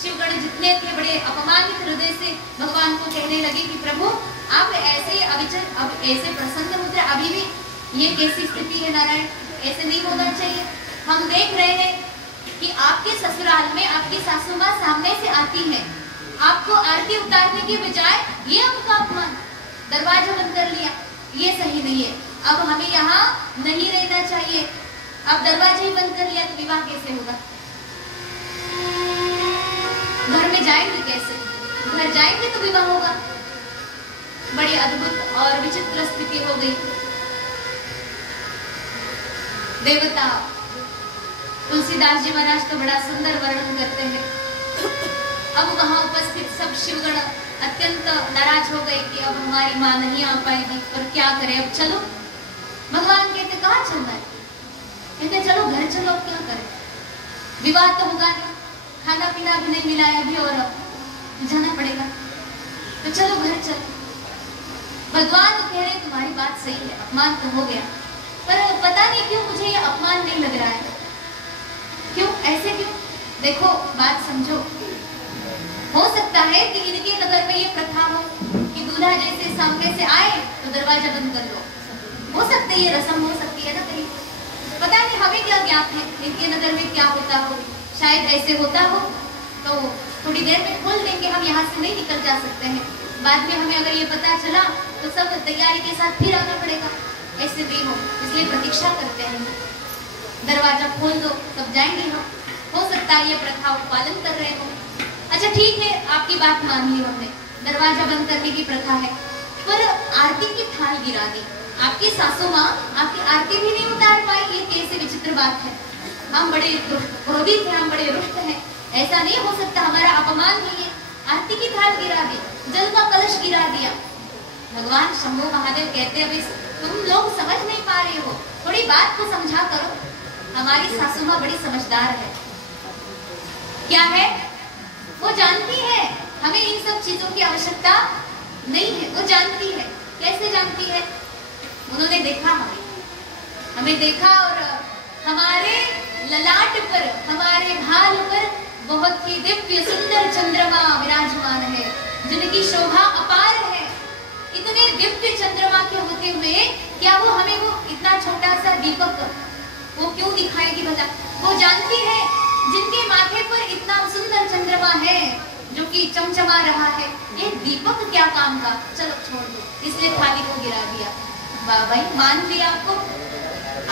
शिवगण जितने थे बड़े अपमानित हृदय से भगवान को कहने लगे कि प्रभु आप ऐसे अविचल, अब ऐसे प्रसन्न होते अभी भी, ये कैसी स्थिति है नारायण, ऐसे नहीं होना चाहिए। हम देख रहे हैं कि आपके ससुराल में आपकी सासू माँ सामने से आती है, आपको आरती उतारने के बजाय ये उनका अपमान, दरवाजा बंद कर लिया, ये सही नहीं है। अब हमें यहाँ नहीं रहना चाहिए। अब दरवाजा ही बंद कर लिया तो विवाह कैसे होगा? घर में जाएंगे कैसे? घर जाएंगे तो विवाह होगा। बड़ी अद्भुत और विचित्र स्थिति हो गई। देवता तुलसीदास जी महाराज तो बड़ा सुंदर वर्णन करते हैं। अब वहां उपस्थित सब शिवगण अत्यंत नाराज हो गए कि अब हमारी माँ नहीं आ पाएगी, पर क्या करें, अब चलो। भगवान कहते कहाँ चलना है? कहते चलो घर चलो, अब क्या करें, विवाह तो होगा नहीं, खाना पीना भी नहीं मिला है अभी और जाना पड़ेगा, तो चलो घर चलो। भगवान कह रहे तुम्हारी बात सही है, अपमान तो हो गया, पर पता नहीं क्यों मुझे ये अपमान नहीं लग रहा है। क्यों, ऐसे क्यों? देखो बात समझो। हो सकता है कि इनके नगर में ये प्रथा हो कि दूल्हा जैसे सामने से आए तो दरवाजा बंद कर लो। हो सकता है ये रस्म हो सकती है ना कहीं, पता नहीं, हमें क्या ज्ञात है इनके नगर में क्या होता हो। शायद ऐसे होता हो तो थोड़ी देर में खोल देंगे, हम यहाँ से नहीं निकल जा सकते हैं। बाद में हमें अगर ये पता चला तो सब तैयारी के साथ फिर आना पड़ेगा। ऐसे नहीं हो, इसलिए प्रतीक्षा करते हैं, दरवाजा खोल दो तब जाएंगे हम। हो सकता है ये प्रथा पालन कर रहे हो। अच्छा ठीक है, आपकी बात मान ली हमने, दरवाजा बंद करने की प्रथा है, पर आरती की थाल गिरा दी। आपकी सासू माँ आपकी आरती भी नहीं उतार पाई, ये कैसे विचित्र बात है। हम बड़े क्रोधित हैं, हम बड़े रुष्ट हैं, ऐसा नहीं हो सकता, हमारा अपमान है ये। आरती की थाल गिरा दी, जल का कलश गिरा दिया। भगवान शंभो महादेव कहते हैं तुम लोग समझ नहीं पा रहे हो, थोड़ी बात को समझा करो। हमारी सासू माँ बड़ी समझदार है। क्या है? वो जानती है हमें इन सब चीजों की आवश्यकता नहीं है। वो जानती है। कैसे जानती है? उन्होंने देखा हमें देखा और हमारे ललाट पर, हमारे भाल पर बहुत ही दिव्य सुंदर चंद्रमा विराजमान है, जिनकी शोभा अपार है। इतने दिव्य चंद्रमा के होते हुए क्या वो हमें वो इतना छोटा सा दीपक वो क्यों दिखाएगी भला? वो जानती है जिनके माथे पर इतना सुंदर चंद्रमा है जो कि चमचमा रहा है, ये दीपक क्या काम का, चलो छोड़ दो, इसलिए थाली को गिरा दिया। वाह भाई, मान लिया आपको।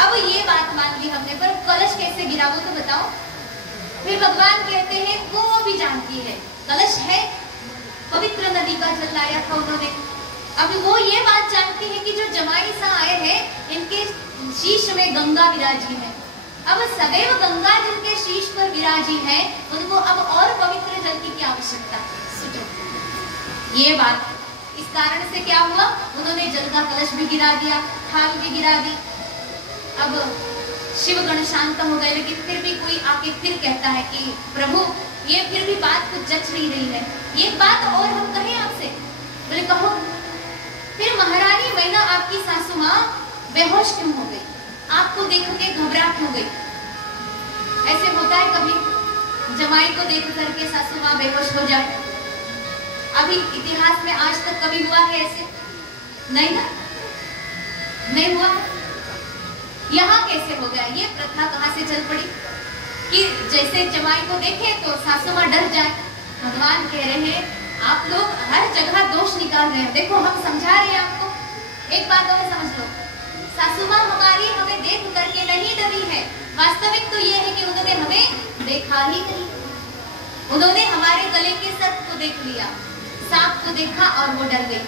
अब ये बात मान ली हमने, पर कलश कैसे गिरा वो तो बताओ। फिर भगवान कहते हैं वो भी जानती है, कलश है, पवित्र नदी का जल लाया था उन्होंने। अब वो ये बात जानती है कि जो जमाई सा आए हैं इनके शीश में गंगा विराजी है। अब सदैव गंगा जिनके शीश पर विराजी है, उनको अब और पवित्र जल की क्या आवश्यकता? सुनो ये बात, इस कारण से क्या हुआ, उन्होंने जल का कलश भी गिरा दिया, थाल भी गिरा दी। अब शिवगण शांत हो गए, लेकिन फिर भी कोई आके फिर कहता है कि प्रभु ये फिर भी बात कुछ जच नहीं रही है, ये बात और हम कहें आपसे? बोले कहो। फिर महारानी मैना आपकी सासू माँ बेहोश क्यों हो गई? आपको देख के घबरा क्यों गई? ऐसे होता है कभी जमाई को देख करके सासू माँ बेहोश हो जाए? अभी इतिहास में आज तक कभी हुआ है ऐसे? नहीं ना, नहीं हुआ। यहाँ कैसे हो गया? ये प्रथा कहाँ से चल पड़ी कि जैसे जमाई को देखे तो सासू माँ डर जाए? भगवान कह रहे हैं आप लोग हर जगह दोष निकाल रहे हैं। देखो हम समझा रहे हैं आपको, एक बात और समझ लो, सासू माँ हमारी हमें देख करके नहीं डरी है, वास्तविक तो ये है कि उन्होंने हमें देखा ही नहीं। उन्होंने हमारे गले के सर्प को देख लिया, सांप को देखा और वो डर गई।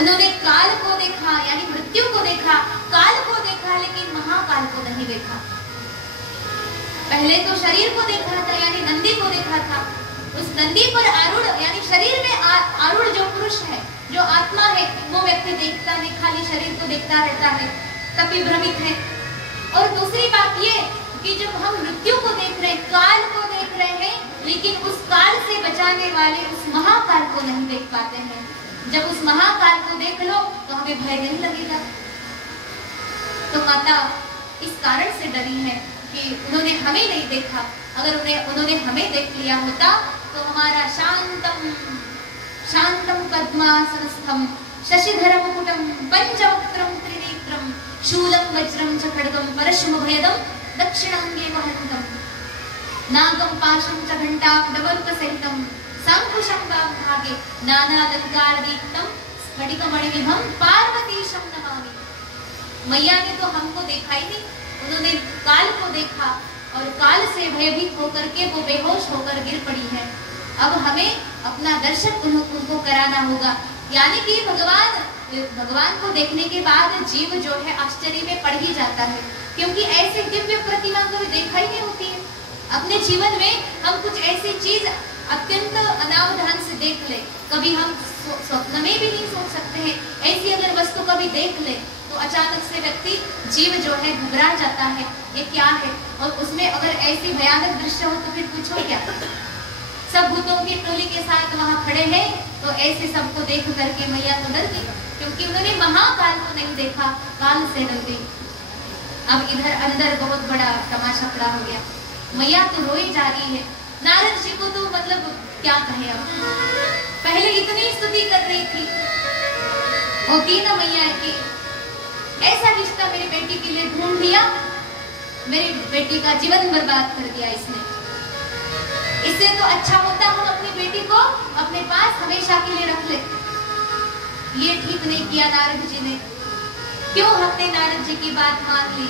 उन्होंने काल को देखा यानी मृत्यु को देखा, काल को देखा लेकिन महाकाल को नहीं देखा। पहले तो शरीर को देखा था यानी नंदी को देखा था, उस नंदी पर आरूढ़ यानी शरीर में आरूढ़ जो पुरुष है, जो आत्मा है, वो व्यक्ति देखता नहीं, खाली शरीर को देखता रहता है, तभी भ्रमित है। और दूसरी बात ये कि जब हम मृत्यु को देख रहे हैं, काल को देख रहे हैं, लेकिन उस काल से बचाने वाले उस महाकाल को नहीं देख पाते हैं। जब उस महाकाल को देख लो तो हमें भय नहीं लगेगा। तो माता इस कारण से डरी है कि उन्होंने हमें नहीं देखा। अगर उन्होंने हमें देख लिया होता तो हमारा शांतम पद्मासनस्थम शशिधर मुकुटम पंचवक्त्रम त्रिनेत्रम शूलम वज्रम च खड्गम परशुभेदम दक्षिणांगे वहंतम नागम पाशम च घंटाम डमरुक सहितम सांकुशम भागे नानालंकार दीप्तम स्फटिकमणिविभम पार्वतीशम नमामि। मैया ने तो हमको देखा ही नहीं, उन्होंने काल को देखा और काल से भयभीत होकर के वो बेहोश होकर गिर पड़ी है। अब हमें अपना दर्शन उनको कराना होगा, यानी कि भगवान को देखने के बाद जीव जो है आश्चर्य में पड़ ही जाता है, क्योंकि ऐसे दिव्य प्रतिमा को देखा ही नहीं होती है। अपने जीवन में हम कुछ ऐसी चीज अत्यंत अनावधान से देख ले, कभी हम स्वप्न में भी नहीं सोच सकते हैं, ऐसी अगर वस्तु कभी देख ले तो अचानक से व्यक्ति जीव जो है घबरा जाता है, ये क्या है। और उसमें अगर ऐसी भयानक दृश्य हो तो फिर पूछो क्या, सब भूतों की टोली के साथ वहां खड़े हैं, तो ऐसे सबको देख करके मैया तो डर गई, क्योंकि उन्होंने महाकाल को नहीं देखा, काल से डर गई। अब इधर अंदर बहुत बड़ा तमाशा खड़ा हो गया, मैया तो रोई जा रही है। नारद जी को तो मतलब क्या कहे, अब पहले इतनी स्तुति कर रही थी, होती ना मैया की, ऐसा रिश्ता मेरी बेटी के लिए ढूंढ लिया, मेरी बेटी का जीवन बर्बाद कर दिया इसने। इससे तो अच्छा होता हम अपनी बेटी को अपने पास हमेशा के लिए रख ले। ये ठीक नहीं किया नारद जी ने। क्यों हमने नारद जी की बात मान ली?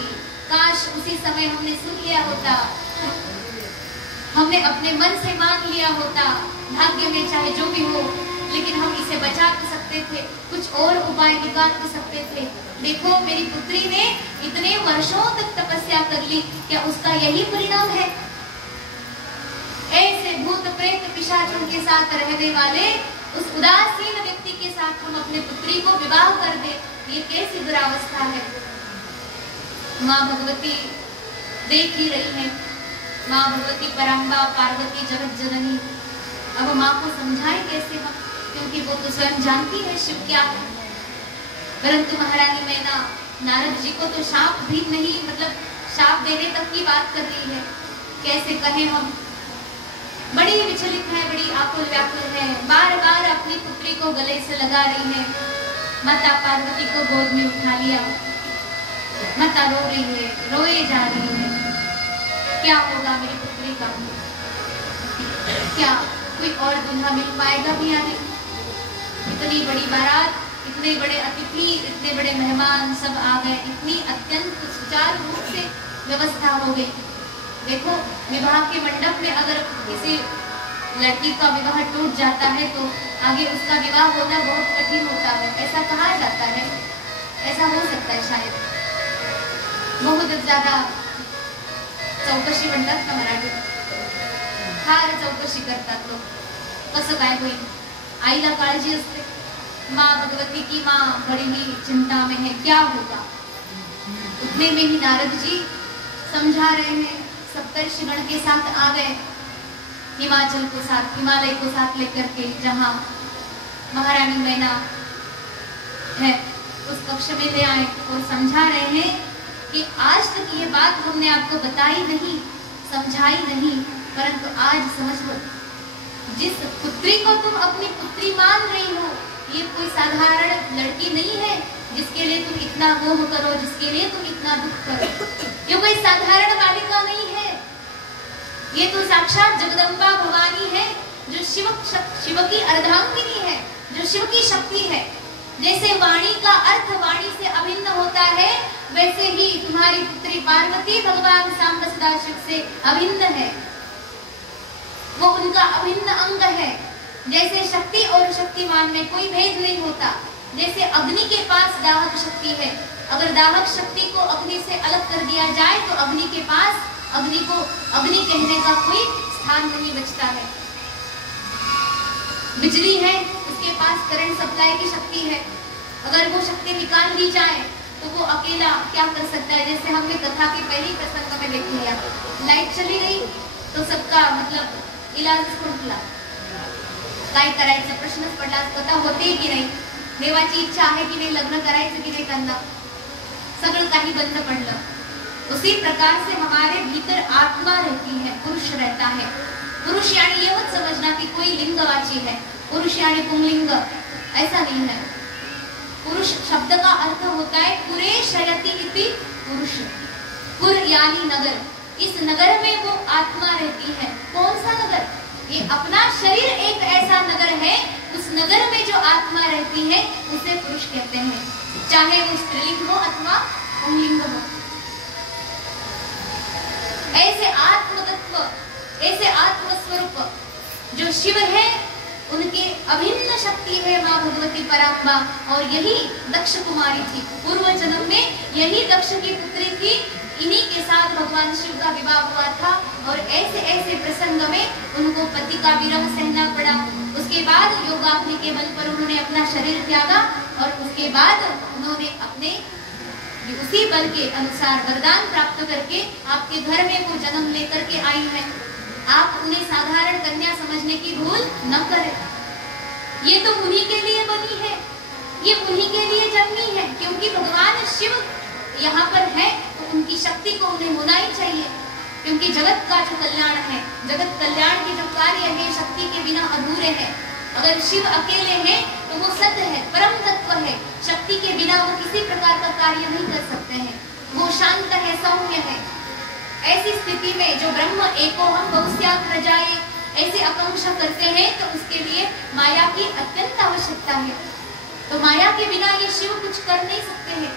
काश उसी समय हमने सुन लिया होता, हमने अपने मन से मान लिया होता, भाग्य में चाहे जो भी हो, लेकिन हम इसे बचा तो सकते थे, कुछ और उपाय निकाल तो सकते थे। देखो मेरी पुत्री ने इतने वर्षों तक तपस्या कर ली, क्या उसका यही परिणाम है? ऐसे भूत प्रेत पिशाचों के साथ रहने वाले उस उदासीन व्यक्ति के साथ हम अपने पुत्री को विवाह कर दे, ये कैसी दुरावस्था है। माँ भगवती देख ही रही है, माँ भगवती पराम्बा पार्वती जगत जननी। अब माँ को समझाएं कैसे हम, क्योंकि वो तो स्वयं जानती है शिव क्या है। परंतु महारानी मैना नारद जी को तो शाप भी नहीं, मतलब शाप देने तक की बात कर रही है। कैसे कहें हम, बड़ी विचलित है, बड़ी आकुल व्याकुल है, बार बार अपनी पुत्री को गले से लगा रही है। माता पार्वती को गोद में उठा लिया, माता रो रही है, रोए जा रही है। क्या होगा मेरी पुत्री का? क्या कोई और दूल्हा मिल पाएगा भी या नहीं? इतनी बड़ी बारात, इतने बड़े अतिथि, इतने बड़े मेहमान सब आ गए, इतनी अत्यंत सुचारू रूप से व्यवस्था हो गई। देखो, विवाह के मंडप में अगर किसी लड़की का विवाह टूट जाता है तो आगे उसका विवाह होना बहुत कठिन होता है, ऐसा कहा जाता है। ऐसा हो सकता है शायद। बहुत ज्यादा चौकशी म्हणतात ना मराठीत, फार चौकशी करतात लोक, कसं काय होईल, आईला काळजी असते, माँ भगवती की माँ बड़ी ही चिंता में है, क्या होगा। उतने में ही नारद जी समझा रहे हैं, सप्तर्षिगण के साथ आ गए, हिमालय को साथ लेकर के, जहाँ महारानी मैना है उस कक्ष में ले आए और समझा रहे हैं कि आज तक ये बात हमने आपको बताई नहीं, समझाई नहीं, परंतु आज समझ लो, जिस पुत्री को तुम अपनी पुत्री मान रही हो, ये कोई साधारण लड़की नहीं है जिसके लिए तुम इतना मोह करो, जिसके लिए तुम इतना दुख करो। ये कोई साधारण बालिका नहीं है, ये तो साक्षात जगदम्बा भवानी है, जो शिव की अर्धांगिनी है, जो शिव की शक्ति है। जैसे वाणी का अर्थ वाणी से अभिन्न होता है, वैसे ही तुम्हारी पुत्री पार्वती भगवान सांब सदाशिव से अभिन्न है, वो उनका अभिन्न अंग है। जैसे शक्ति और शक्तिमान में कोई भेद नहीं होता, जैसे अग्नि के पास दाहक शक्ति है, अगर दाहक शक्ति को अग्नि से अलग कर दिया जाए तो अग्नि के पास अग्नि को अग्नि कहने का कोई स्थान नहीं बचता है। बिजली है, उसके पास करंट सप्लाई की शक्ति है, अगर वो शक्ति निकाल दी जाए तो वो अकेला क्या कर सकता है। जैसे हमने कथा के पहले प्रसंग में देख लिया, लाइट चली गई तो सबका मतलब इलाज खुंटला, काय करायचं प्रश्नच पडला, कथा होते की नाही, देवाची इच्छा आहे की नाही, लग्न करायचं की नाही त्यांना, सगळं काही बंद पडलं। उसी प्रकार से हमारे भीतर आत्मा रहती है, पुरुष रहता है। पुरुष यानी ये मत समझना कि कोई लिंगवाची है, पुरुष यानी पुंलिंग, ऐसा नहीं है। पुरुष शब्द का अर्थ होता है पुरे शयति इति पुरुष, पुर यानी नगर, इस नगर में वो आत्मा रहती है। कौन सा नगर? ये अपना शरीर एक ऐसा नगर है, उस नगर में जो आत्मा रहती है उसे पुरुष कहते हैं, चाहे वो स्त्रीलिंग हो अथवा पुंलिंग हो। ऐसे आत्मतत्व, ऐसे आत्मस्वरूप जो शिव है, उनके अभिन्न शक्ति है माँ भगवती पराम्बा। और यही दक्ष कुमारी थी, पूर्व जन्म में यही दक्ष की पुत्री थी, इन्हीं के साथ भगवान शिव का विवाह हुआ था। और ऐसे ऐसे प्रसंग में उनको पति का विरह सहना पड़ा। उसके बाद योगाग्नि के बल पर उन्होंने अपना शरीर त्यागा और उसके बाद उन्होंने अपने उसी बल के अनुसार वरदान प्राप्त करके आपके घर में वो जन्म लेकर के आई है। आप उन्हें साधारण कन्या समझने की भूल न करें, ये तो उन्हीं के लिए बनी है, ये उन्हीं के लिए जन्मी है, क्योंकि भगवान शिव यहाँ पर है तो उनकी शक्ति को उन्हें होना ही चाहिए, क्योंकि जगत का जो कल्याण है, जगत कल्याण के जो कार्य है, शक्ति के बिना अधूरे हैं। अगर शिव अकेले हैं तो वो सत्य है, परम तत्व है, शक्ति के बिना वो किसी प्रकार का कार्य नहीं कर सकते हैं, वो शांत है, सौम्य है। ऐसी स्थिति में जो ब्रह्म एको हम बहुस्यात् प्रजाए ऐसी आकांक्षा करते हैं तो उसके लिए माया की अत्यंत आवश्यकता है। तो माया के बिना ये शिव कुछ कर नहीं सकते हैं,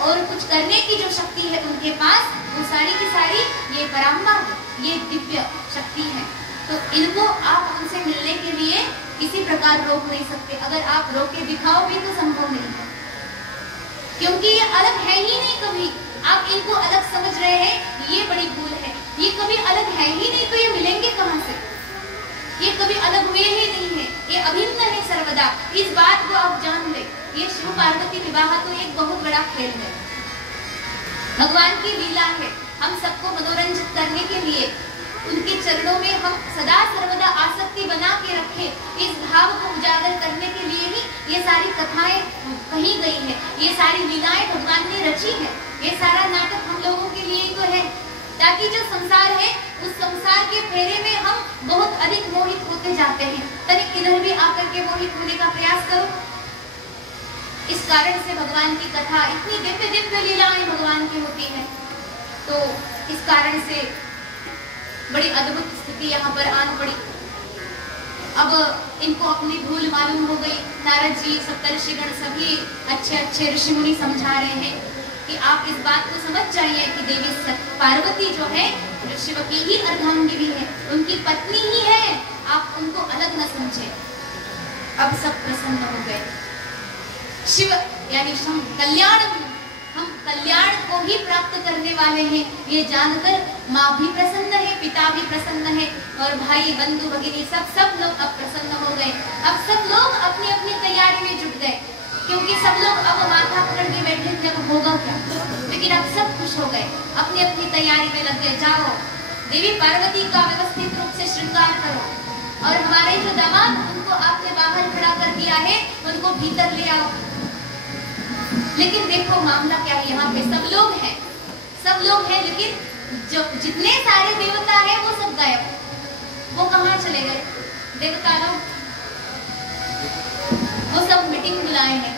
और कुछ करने की जो शक्ति है उनके पास, वो सारी की सारी ये पराम्बा, ये दिव्य शक्ति है। तो इनको आप उनसे मिलने के लिए किसी प्रकार रोक नहीं सकते। अगर आप रोक के दिखाओ भी तो संभव नहीं है, क्योंकि ये अलग है ही नहीं। कभी आप इनको अलग समझ रहे हैं, ये बड़ी भूल है। ये कभी अलग है ही नहीं तो ये मिलेंगे कहां से? ये कभी अलग हुए ही नहीं है, ये अभिन्न है सर्वदा। इस बात को आप जान ले। ये शिव पार्वती विवाह तो एक बहुत बड़ा खेल है, भगवान की लीला है। हम सबको मनोरंजित करने के लिए उनके चरणों में हम सदा सर्वदा आसक्ति बना के रखें, इस भाव को उजागर करने के लिए ही ये सारी कथाएं कही गई है, ये सारी लीलाएं भगवान ने रची है। ये सारा नाटक हम लोगों के लिए ही तो है, ताकि जो संसार है उस संसार के फेरे में हम बहुत अधिक मोहित होते जाते हैं। तनिक इधर भी आकर के मोहित होने का प्रयास करो। इस कारण से भगवान की कथा, इतनी दिव्य दिव्य लीलाएं भगवान की होती है, तो इस कारण से बड़ी अद्भुत स्थिति यहाँ पर आन पड़ी। अब इनको अपनी भूल मालूम हो गई। नारद जी, सप्तर्षिगण सभी अच्छे अच्छे ऋषि मुनि समझा रहे हैं कि आप इस बात को समझ जाइए कि देवी पार्वती जो है शिव की ही अर्धांगिनी है, उनकी पत्नी ही है, आप उनको अलग न समझे। अब सब प्रसन्न हो गए। शिव यानी हम कल्याण को ही प्राप्त करने वाले हैं, ये जानकर माँ भी प्रसन्न है, पिता भी प्रसन्न है, और भाई बंधु भगिनी सब लोग अब प्रसन्न हो गए। अब सब लोग अपनी अपनी तैयारी में जुट गए, क्योंकि सब लोग अब माथा पकड़ के बैठे थे, अब होगा क्या। लेकिन अब सब खुश हो गए, अपनी अपनी तैयारी में लग गए। जाओ देवी पार्वती का व्यवस्थित रूप से श्रृंगार करो, और हमारे जो दामाद उनको आपने बाहर खड़ा कर दिया है, उनको भीतर ले आओ। लेकिन देखो मामला क्या है, यहाँ पे सब लोग हैं, लेकिन जो जितने सारे देवता हैं वो सब गायब। वो कहाँ चले गए देवता लोग? वो सब मीटिंग बुलाए हैं,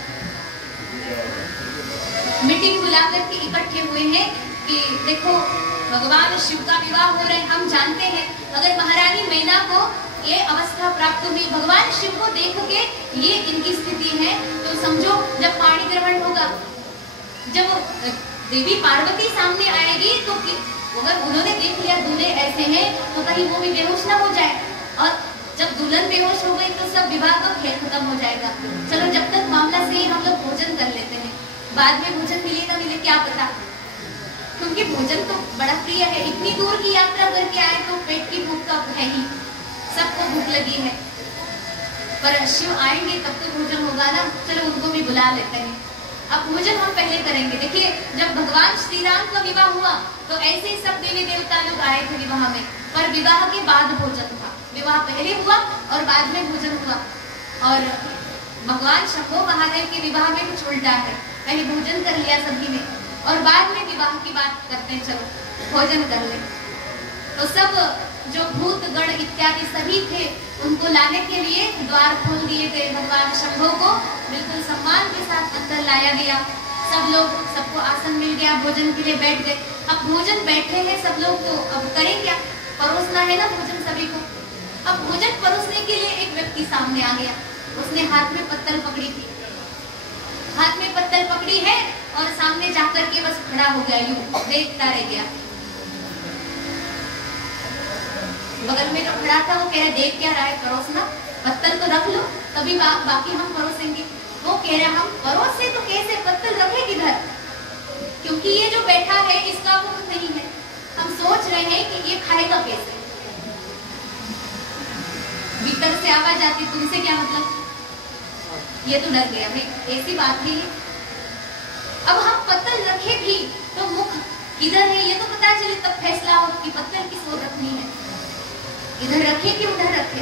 मीटिंग बुलाकर के इकट्ठे हुए हैं कि देखो भगवान शिव का विवाह हो रहा है। हम जानते हैं अगर महारानी मैना को ये अवस्था प्राप्त हुई, भगवान शिव को देख के ये इनकी स्थिति है, तो समझो जब पाणी ग्रहण होगा, जब देवी पार्वती सामने आएगी, तो अगर उन्होंने देख लिया दूल्हे ऐसे हैं, तो कहीं वो भी बेहोश ना हो जाए, और जब दुल्हन बेहोश हो गई तो सब विवाह का खेल खत्म हो जाएगा। चलो जब तक मामला सही, हम लोग भोजन कर लेते हैं, बाद में भोजन मिले ना मिले क्या पता, क्योंकि भोजन तो बड़ा प्रिय है। इतनी दूर की यात्रा करके आए तो पेट की भूख तो है ही, सबको भूख लगी है, पर शिव आएंगे तब तो भोजन होगा ना। चलो उनको भी बुला लेते हैं। अब भोजन हम पहले करेंगे। देखिए जब भगवान श्री राम का विवाह हुआ तो ऐसे ही सब देवी देवता लोग आए थे विवाह में, पर विवाह के बाद भोजन था। विवाह पहले हुआ और बाद में भोजन हुआ, और भगवान शंभो महादेव के विवाह में कुछ उल्टा है, पहले भोजन कर लिया सभी ने और बाद में विवाह की बात करते हैं, चलो भोजन कर ले। तो सब जो भूत गण इत्यादि सभी थे, उनको लाने के लिए द्वार खोल दिए गए। भगवान शंभो को बिल्कुल सम्मान के साथ अंदर लाया गया। सब लोग, सबको आसन मिल गया, भोजन के लिए बैठ गए। अब भोजन बैठे हैं सब लोग, तो अब करें क्या? परोसना है ना भोजन सभी को। अब भोजन परोसने के लिए एक व्यक्ति सामने आ गया, उसने हाथ में पत्तल पकड़ी थी, हाथ में पत्तल पकड़ी है और सामने जाकर के बस खड़ा हो गया, यूं देखता रह गया। बगल में जो खड़ा था वो कह रहा देख क्या रहा है, परोसना, पत्तल तो रख लो तभी बाकी हम परोसेंगे। वो कह रहा हम परोसे तो कैसे, पत्तल रखे किधर, क्योंकि ये जो बैठा है इसका मुख नहीं है, हम सोच रहे हैं कि ये खाएगा कैसे। भीतर से आवाज आती तुमसे क्या मतलब, ये तो डर गया भाई, ऐसी बात है ये। अब हम पत्तल रखे भी तो मुख किधर है ये तो पता चले, तब फैसला हो कि पत्तल किस ओर रखनी है, इधर रखे कि उधर रखे।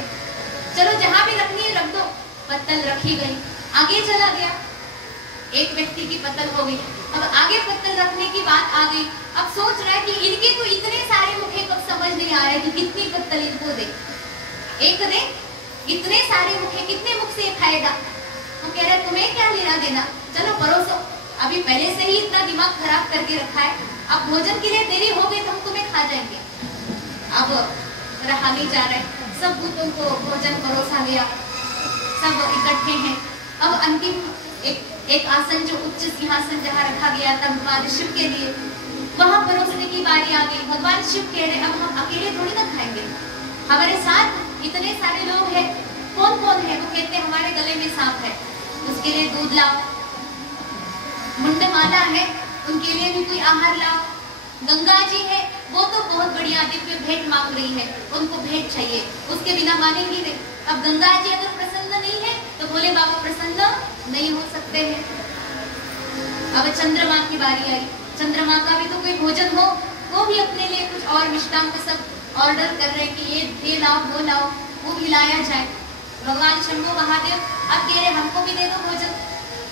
चलो जहां भी रखनी है रख दो, पत्तल रखी गई, आगे चला गया, एक व्यक्ति की पत्तल हो गई। अब आगे पत्तल रखने की बात आ गई, अब सोच रहा है कि इनके तो इतने सारे मुख है, कब समझ नहीं आ रहा है कि कितनी पत्तल इनको दे, एक दे, इतने सारे मुख है, कितने मुख से खाएगा। तो कह रहे तुम्हें क्या लेना देना, चलो परोसो, अभी पहले से ही इतना दिमाग खराब करके रखा है, अब भोजन के लिए देरी हो गई तो हम तुम्हें खा जाएंगे। अब रहा नहीं जा रहा है, सब भूतों को भोजन परोसा गया, सब इकट्ठे हैं। अब अंतिम एक आसन जो उच्च सिंहासन जहाँ रखा गया था भगवान शिव के लिए, वहां परोसने की बारी आ गई। भगवान शिव कह रहे अब हम अकेले थोड़ी ना खाएंगे, हमारे साथ इतने सारे लोग हैं, कौन कौन है? वो कहते हमारे गले में सांप है, उसके लिए दूध लाओ, मुंडमाला है, उनके लिए भी कोई आहार लाओ, गंगा जी है, वो तो बहुत बढ़िया दिव्य भेंट मांग रही है, उनको भेंट चाहिए, उसके बिना मानेंगी नहीं। अब गंगा जी अगर प्रसन्न नहीं है तो भोले बाबा प्रसन्न नहीं हो सकते हैं। अब चंद्रमा की बारी आई, चंद्रमा का भी तो कोई भोजन हो, वो भी अपने लिए कुछ और मिष्टांग सब ऑर्डर कर रहे हैं कि ये लाओ वो लाओ, वो खिलाया जाए। भगवान शंभो महादेव अब कह रहे हमको भी दे दो भोजन,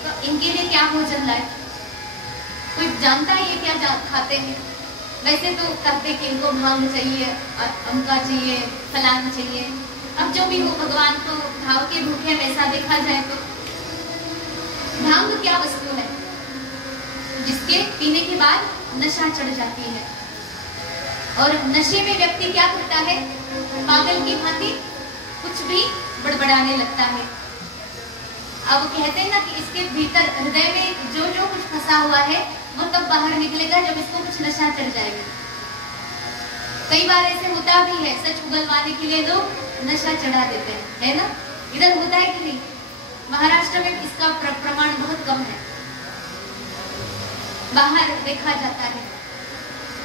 तो इनके लिए क्या भोजन लाए? कोई जानता है ये क्या खाते हैं? वैसे तो कहते कि इनको भांग चाहिए, अमका चाहिए, फलाना चाहिए। अब जो भी हो, भगवान को भाव के भूखे वैसा देखा जाए तो भांग क्या वस्तु है जिसके पीने के बाद नशा चढ़ जाती है, और नशे में व्यक्ति क्या करता है? पागल की भांति कुछ भी बड़बड़ाने लगता है। अब कहते हैं ना कि इसके भीतर हृदय में जो जो कुछ फंसा हुआ है वो तब बाहर निकलेगा जब इसको कुछ नशा चढ़ जाएगा। कई बार ऐसे होता भी है, सच उगलवाने के लिए लोग नशा चढ़ा देते हैं, है ना? इधर होता है कि नहीं? महाराष्ट्र में इसका प्रमाण बहुत कम है, बाहर देखा जाता है।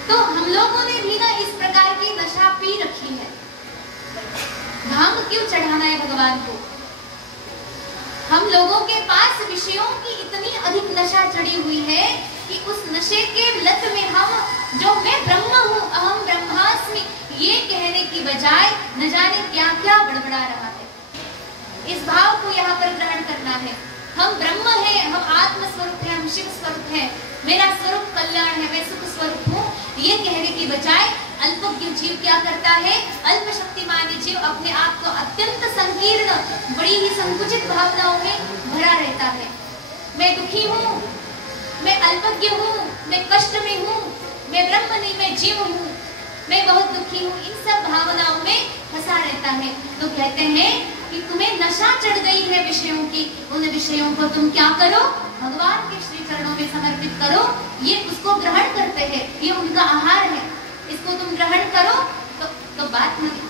तो हम लोगों ने भी ना इस प्रकार की नशा पी रखी है। भांग क्यों चढ़ाना है भगवान को? हम लोगों के पास विषयों की इतनी अधिक नशा चढ़ी हुई है कि उस नशे के लत में हम जो मैं ब्रह्म हूँ, अहम ब्रह्मास्मि, ये कहने की बजाय न जाने क्या क्या बड़बड़ा रहा है। इस भाव को यहाँ पर ग्रहण करना है। हम ब्रह्म हैं, हम आत्म स्वरूप हैं, हम शिव स्वरूप हैं, मेरा स्वरूप कल्याण है, मैं सुख स्वरूप हूँ, ये कहने की बजाय अल्पज्ञ जीव क्या करता है? अल्प शक्तिमान जीव अपने आप को अत्यंत संकीर्ण, बड़ी ही संकुचित भावनाओं में भरा रहता है। मैं दुखी हूँ, मैं अल्पज्ञ हूँ, मैं कष्ट में हूँ, मैं ब्रह्म नहीं, मैं जीव हूँ, मैं बहुत दुखी हूँ, इन सब भावनाओं में फंसा रहता है। तो कहते हैं कि तुम्हें नशा चढ़ गई है विषयों की, उन विषयों को तुम क्या करो? भगवान के श्री चरणों में समर्पित करो। ये उसको ग्रहण करते हैं, ये उनका आहार है, इसको तुम ग्रहण करो तो बात नहीं।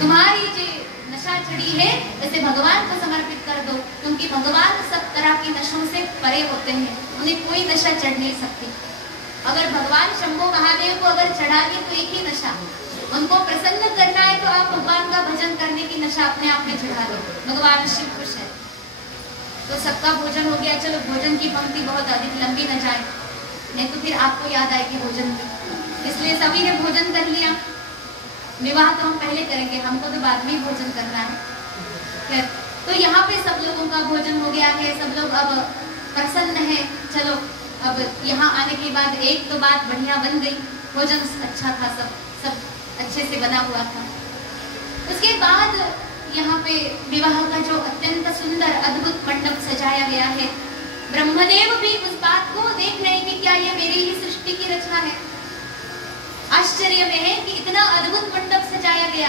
तुम्हारी जो नशा चढ़ी है इसे भगवान को समर्पित कर दो, क्योंकि भगवान सब तरह की नशों से परे होते हैं, उन्हें कोई नशा चढ़ नहीं सकती। अगर भगवान शंभो महादेव को अगर चढ़ा दी तो एक ही नशा, उनको प्रसन्न करना है तो आप भगवान का भजन करने की नशा अपने आप में चढ़ा दो, भगवान शिव खुश है। तो सबका भोजन हो गया, चलो भोजन की पंक्ति बहुत अधिक लंबी न जाए, नहीं तो फिर आपको याद आएगी भोजन की। इसलिए सभी ने भोजन कर लिया। विवाह तो हम पहले करेंगे, हमको तो बाद में ही भोजन करना है। तो यहाँ पे सब लोगों का भोजन हो गया है, सब लोग अब प्रसन्न है। चलो अब यहाँ आने के बाद एक तो बात बढ़िया बन गई, भोजन अच्छा था, सब अच्छे से बना हुआ था। उसके बाद यहाँ पे विवाह का जो अत्यंत सुंदर अद्भुत मंडप सजाया गया है, ब्रह्मदेव भी उस बात को देख रहे हैं कि क्या ये मेरी ही सृष्टि की रचना है। आश्चर्य में है कि इतना अद्भुत मंडप सजाया गया।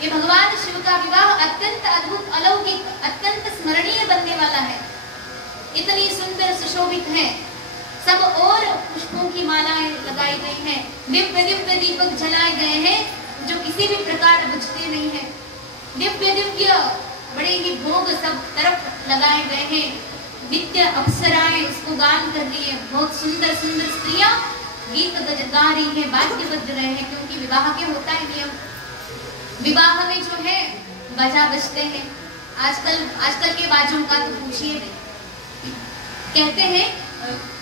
ये भगवान शिव का विवाह अत्यंत अद्भुत, अलौकिक, अत्यंत स्मरणीय बनने वाला है। इतनी सुंदर सुशोभित है, सब और पुष्पों की मालाएं लगाई गई हैं, दिव्य दिव्य दीपक जलाए गए हैं जो किसी भी प्रकार बुझते नहीं है। दिव्य दिव्य बड़े ही भोग सब तरफ लगाए गए हैं। नित्य अप्सराएं इसको गान कर रही है, बहुत सुंदर सुंदर स्त्रियां गीत गा रही है, वाद्य बज रहे हैं, क्योंकि विवाह के होता है नियम। विवाह में जो है बाजा बजते हैं। आजकल के बाजों का तो पूछिए नहीं। कहते हैं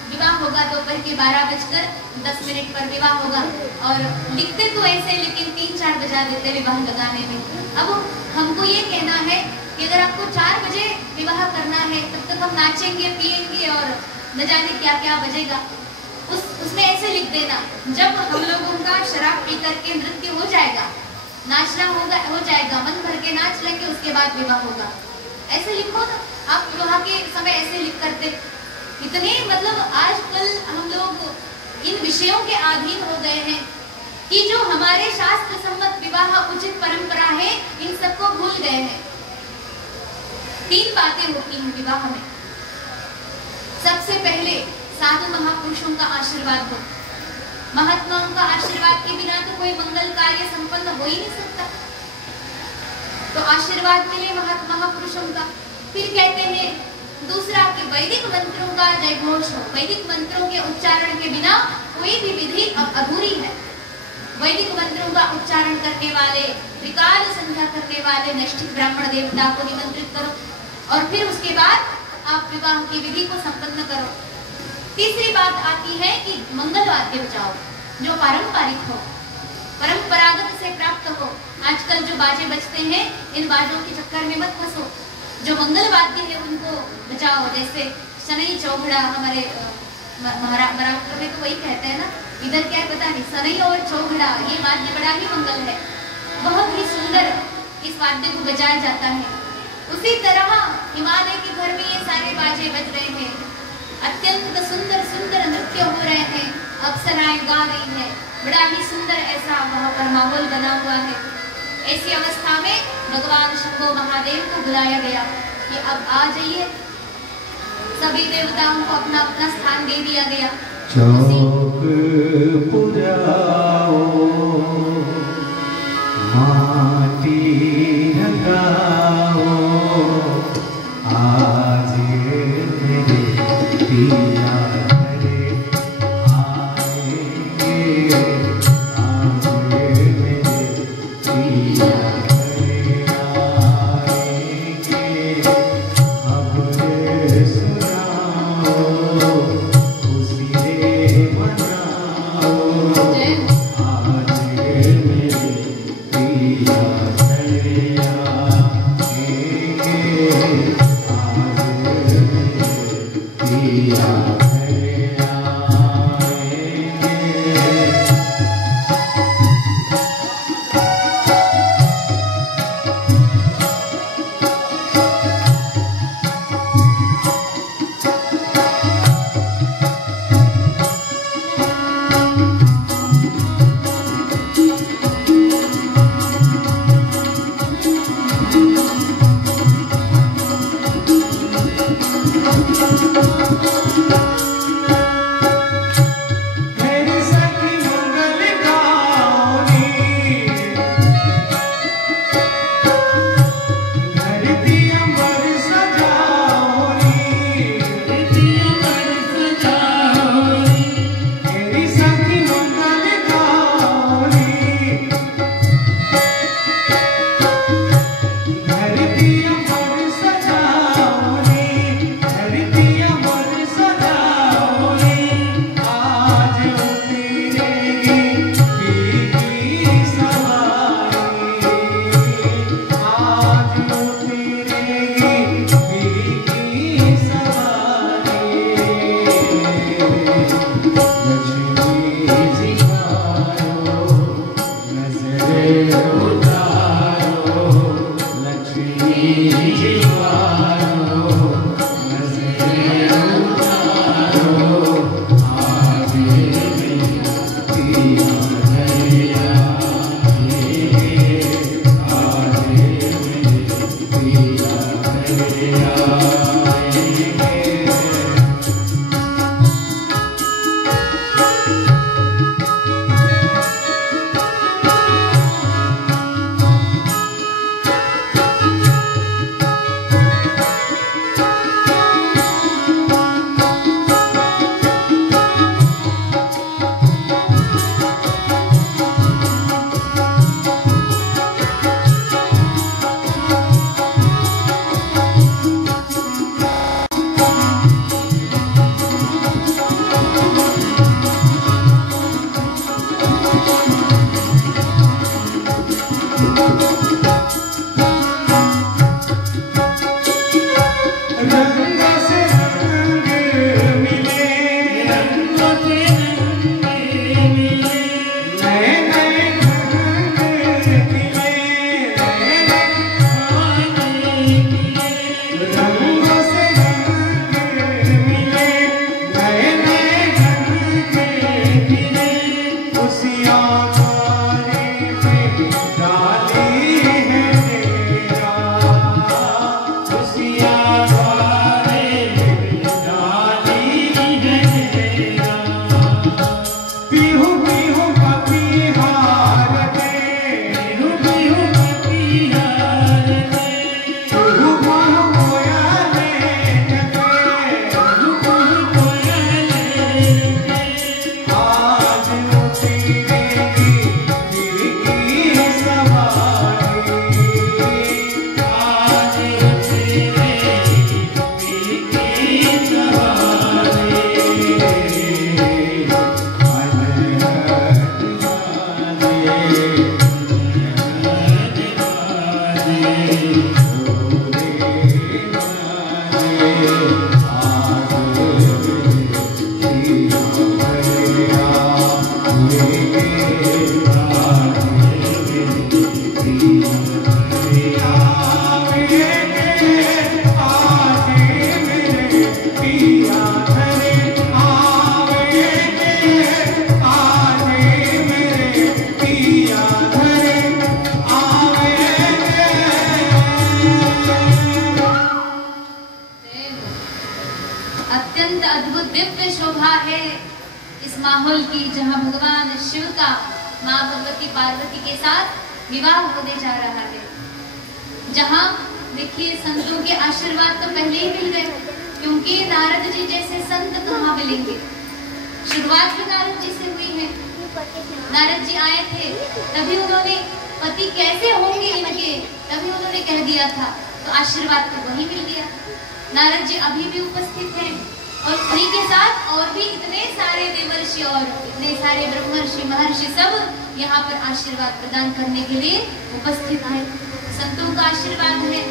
विवाह होगा दोपहर के 12:10 पर विवाह होगा, और लिखते तो ऐसे लेकिन 3-4 बजा देते विवाह लगाने में। अब हमको ये कहना है कि अगर आपको 4 बजे विवाह करना है तब तक हम नाचेंगे पिएंगे और न जाने क्या क्या बजेगा। उसमें ऐसे लिख देना, जब हम लोगों का शराब पी करके नृत्य हो जाएगा, नाचना हो जाएगा, मन भर के नाच लेंगे, उसके बाद विवाह होगा। ऐसे लिखो ना, आप विवाह के समय ऐसे लिख करते। इतने मतलब आजकल हम लोग इन विषयों के अधीन हो गए हैं कि जो हमारे शास्त्र सम्मत विवाह उचित परंपरा है, इन सबको भूल गए हैं। 3 बातें होती हैं विवाह में। सबसे पहले साधु महापुरुषों का आशीर्वाद हो। महात्माओं का आशीर्वाद के बिना तो कोई मंगल कार्य संपन्न हो ही नहीं सकता। तो आशीर्वाद मिले महापुरुषों का। फिर कहते हैं दूसरा कि वैदिक मंत्रों का जय घोष हो। वैदिक मंत्रों के उच्चारण के बिना कोई भी विधि अधूरी है। वैदिक मंत्रों का उच्चारण करने वाले, विकाल संध्या करने वाले नैष्ठिक ब्राह्मण देवता को निमंत्रित करो, और फिर उसके बाद आप विवाह की विधि को संपन्न करो। तीसरी बात आती है कि मंगल वाद्य बजाओ जो पारंपरिक हो, परंपरागत से प्राप्त हो। आजकल जो बाजे बजते हैं, इन बाजों के चक्कर में मत फंसो। जो मंगल वाद्य है उनको बजाओ, जैसे सनई चौघड़ा, हमारे महाराष्ट्र में तो वही कहते हैं ना, इधर क्या है पता नहीं, सनई और चौघड़ा ये वाद्य बड़ा ही मंगल है, बहुत ही सुंदर इस वाद्य को बजाया जाता है। उसी तरह हिमालय के घर में ये सारे बाजे बज रहे हैं, अत्यंत सुंदर सुंदर नृत्य हो रहे हैं, अप्सराएं गा रही हैं, बड़ा ही सुंदर ऐसा वहाँ पर माहौल बना हुआ है। ऐसी अवस्था में भगवान शंभो महादेव को बुलाया गया कि अब आ जाइए, सभी देवताओं को अपना अपना स्थान दे दिया गया। चौक पुराओ माटी लगाओ, आज मेरे पिया घरे आएंगे, आज मेरे पिया घरे आएंगे, खबरें सुनाओ, खुशी रे मनाओ, आज मेरे पिया घरे आएंगे, आज मेरे पिया घरे आएंगे। मेरी सखी मंगल गाओनी, धरती अमर सजाओनी, मेरी सखी मंगल गाओनी, धरती अमर सजाओनी, धरती अमर सजाओनी, आज उतरेगी भीगी सवारी, आज उतरेगी भीगी सवारी, लक्ष्मी जी आयो, नजर उतारो, लक्ष्मी जी आयो, नजर उतारो, आज मेरी पिया घरे आएंगे, आज मेरी पिया घरे आएंगे। रंग से रंग मिले, रंगों से रंग मिले, नए नए रंग मिले, नए नए रंगों से रंग मिले, नए नए रंग मिले, खुशियाँ गाने पे डाली शोभा है इस माहौल की जहां भगवान शिव का माँ भगवती पार्वती के साथ विवाह होने जा रहा है। जहां देखिए संतों के आशीर्वाद तो पहले ही मिल गए, क्योंकि नारद जी जैसे संत कहाँ मिलेंगे। शुरुआत भी नारद जी से हुई है। नारद जी आए थे तभी उन्होंने पति कैसे होंगे इनके, तभी उन्होंने कह दिया था, तो आशीर्वाद तो वही मिल गया। नारद जी अभी भी उपस्थित हैं और उन्हीं के साथ और भी इतने सारे देवर्षि और इतने सारे ब्रह्मर्षि महर्षि सब यहाँ पर आशीर्वाद प्रदान करने के लिए उपस्थित हैं। संतों का आशीर्वाद है।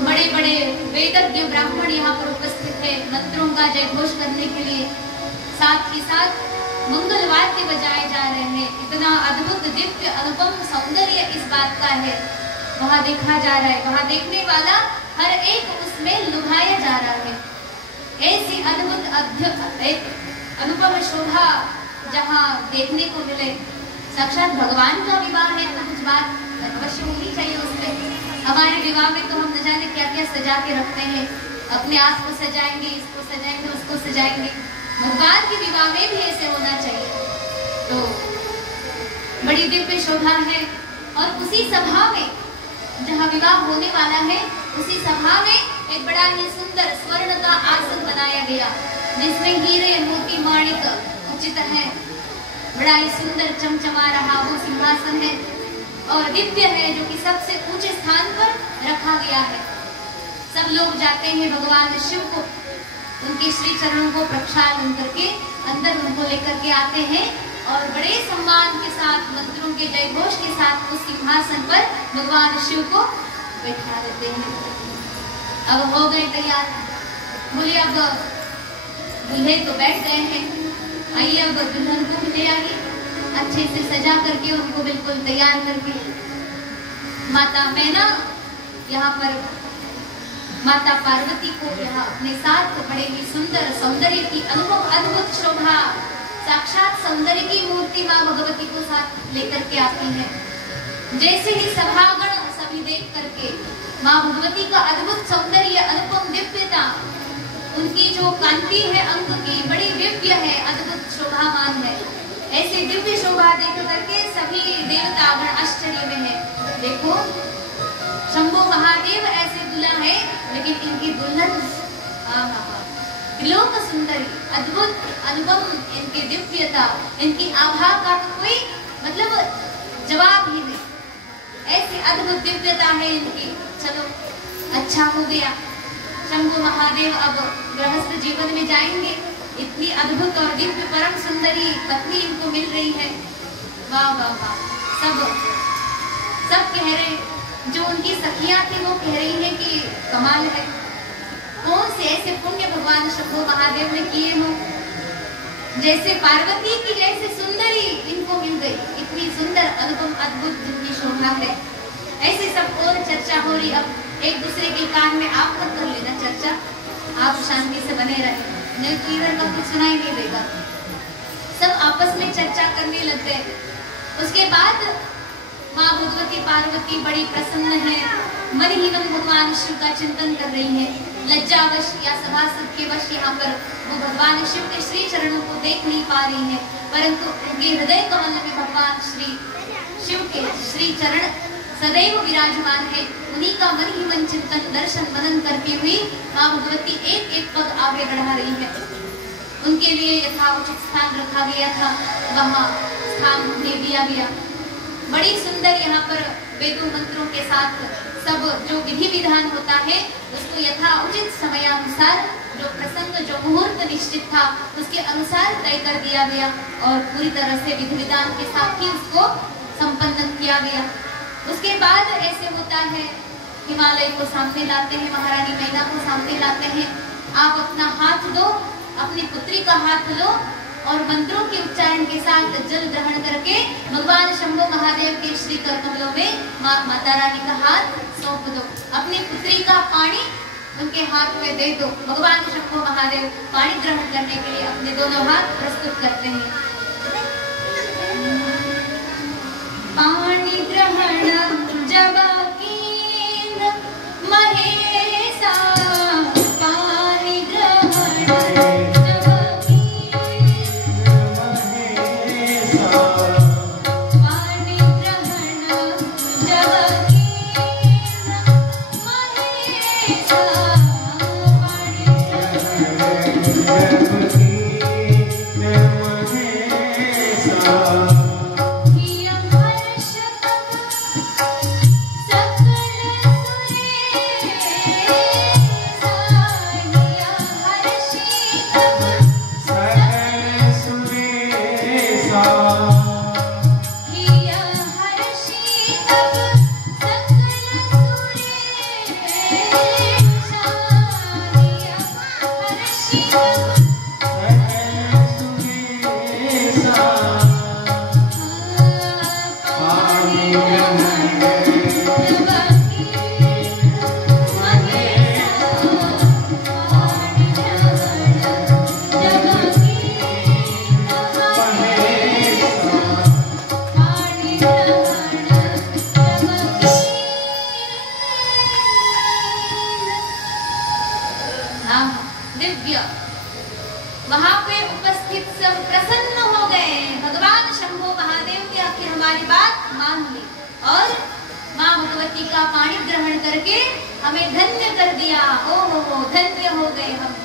बड़े बड़े वेदज्ञ ब्राह्मण यहाँ पर उपस्थित है मंत्रों का जय घोष करने के लिए। साथ ही साथ मंगल वाद्य बजाए जा रहे हैं। इतना अद्भुत दिव्य अनुपम सौंदर्य इस बात का है, वहाँ देखा जा रहा है, वहाँ देखने वाला हर एक उसमें लुभाया जा रहा है। ऐसी अद्भुत एक अनुपम शोभा जहाँ देखने को मिले। साक्षात भगवान का विवाह है तो कुछ बात अवश्य होनी चाहिए उसमें। हमारे विवाह में तो हम न जाने क्या क्या सजा के रखते हैं, अपने आप को सजाएंगे, इसको सजाएंगे, उसको सजाएंगे। भगवान के विवाह में भी ऐसे होना चाहिए। तो बड़ी दिव्य शोभा है। और उसी सभा में जहाँ विवाह होने वाला है, उसी सभा में एक बड़ा ही सुंदर स्वर्ण का आसन बनाया गया, जिसमें हीरे मोती माणिक उचित है। बड़ा ही सुंदर चमचमा रहा वो सिंहासन है और दिव्य है, जो कि सबसे ऊंचे स्थान पर रखा गया है। सब लोग जाते हैं भगवान शिव को, उनके श्री चरणों को प्रक्षालन करके अंदर उनको लेकर के आते हैं और बड़े सम्मान के साथ मंत्रों के जय घोष के साथ उस सिंहासन पर भगवान शिव को बैठा देते हैं। अब हो गए तैयार, बोले अब दूल्हे तो बैठ गए हैं, आइए अब दुल्हन को भी ले आइए, अच्छे से सजा करके उनको बिल्कुल तैयार करके। माता मैना यहाँ पर माता पार्वती को यहाँ अपने साथ बड़े ही सुंदर सौंदर्य की अनुपम अद्भुत शोभा, साक्षात सौंदर्य की मूर्ति माँ भगवती को साथ लेकर के आती है। जैसे ही सभागण सभी देख करके माँ भगवती का अद्भुत सौंदर्य, अनुपम दिव्यता, उनकी जो कांति है अंग की बड़ी दिव्य है, अद्भुत शोभामान है। ऐसे दिव्य शोभा देख करके सभी देवतागण आश्चर्य में है। देखो शंभु महादेव ऐसे दुल्हा है, लेकिन इनकी दुल्हन त्रिलोक सुंदरी, अद्भुत अनुपम इनकी दिव्यता, इनकी आभा का कोई मतलब जवाब ही नहीं। ऐसी अद्भुत दिव्यता है इनकी। चलो अच्छा हो गया, शंभु महादेव अब गृहस्थ जीवन में जाएंगे। इतनी अद्भुत और दिव्य परम सुंदरी पत्नी इनको मिल रही है। वाह वाह वाह। सब कह रहे, जो उनकी सखियां थी वो कह रही है कि कमाल है, कौन से ऐसे पुण्य भगवान शंभु महादेव ने किए हो, जैसे पार्वती की जैसे सुंदरी इनको मिल गई। इतनी सुंदर अनुपम अद्भुत जिनकी शोभा है। ऐसे सब और चर्चा हो रही। अब एक दूसरे के कान में आप मत कर लेना चर्चा, आप शांति से बने रहे, नहीं तो इधर का कुछ सुनाई नहीं देगा। सब आपस में चर्चा करने लग गए। उसके बाद माँ भगवती पार्वती बड़ी प्रसन्न है, मन ही मन भगवान शिव का चिंतन कर रही है। लज्जावश या सभासद के वश यहाँ पर वो भगवान शिव के श्री चरणों को देख नहीं पा रही है, परंतु उनके हृदय कमल में भगवान श्री शिव के श्री चरण सदैव विराजमान है। उन्हीं का मन ही मन चिंतन दर्शन मनन करती हुई माँ भगवती एक एक पग आगे बढ़ा रही है। उनके लिए यथाउचित स्थान रखा गया था, वहाँ स्थान उन्हें दिया गया। बड़ी सुंदर यहाँ पर वेदों मंत्रों के साथ सब जो विधि विधान होता है उसको यथा उचित समयानुसार, जो प्रसंग जो मुहूर्त निश्चित था उसके अनुसार तय कर दिया गया और पूरी तरह से विधि विधान के साथ ही उसको संपन्न किया गया। उसके बाद ऐसे होता है, हिमालय को सामने लाते हैं, महारानी मैना को सामने लाते हैं। आप अपना हाथ दो, अपनी पुत्री का हाथ लो और मंत्रों के उच्चारण के साथ जल ग्रहण करके भगवान शंभु महादेव के श्री कर कमलों में माता रानी का हाथ सौंप दो। अपनी पुत्री का पानी उनके हाथ में दे दो। भगवान शंभु महादेव पानी ग्रहण करने के लिए अपने दोनों हाथ प्रस्तुत करते हैं। पानी ग्रहण जब कीन महेशा, पानी ग्रहण जब कीन जब प्रसन्न हो गए भगवान शंभो महादेव ने आखिर हमारी बात मान ली और माँ भगवती का पानी ग्रहण करके हमें धन्य कर दिया। ओ धन्य हो गए हम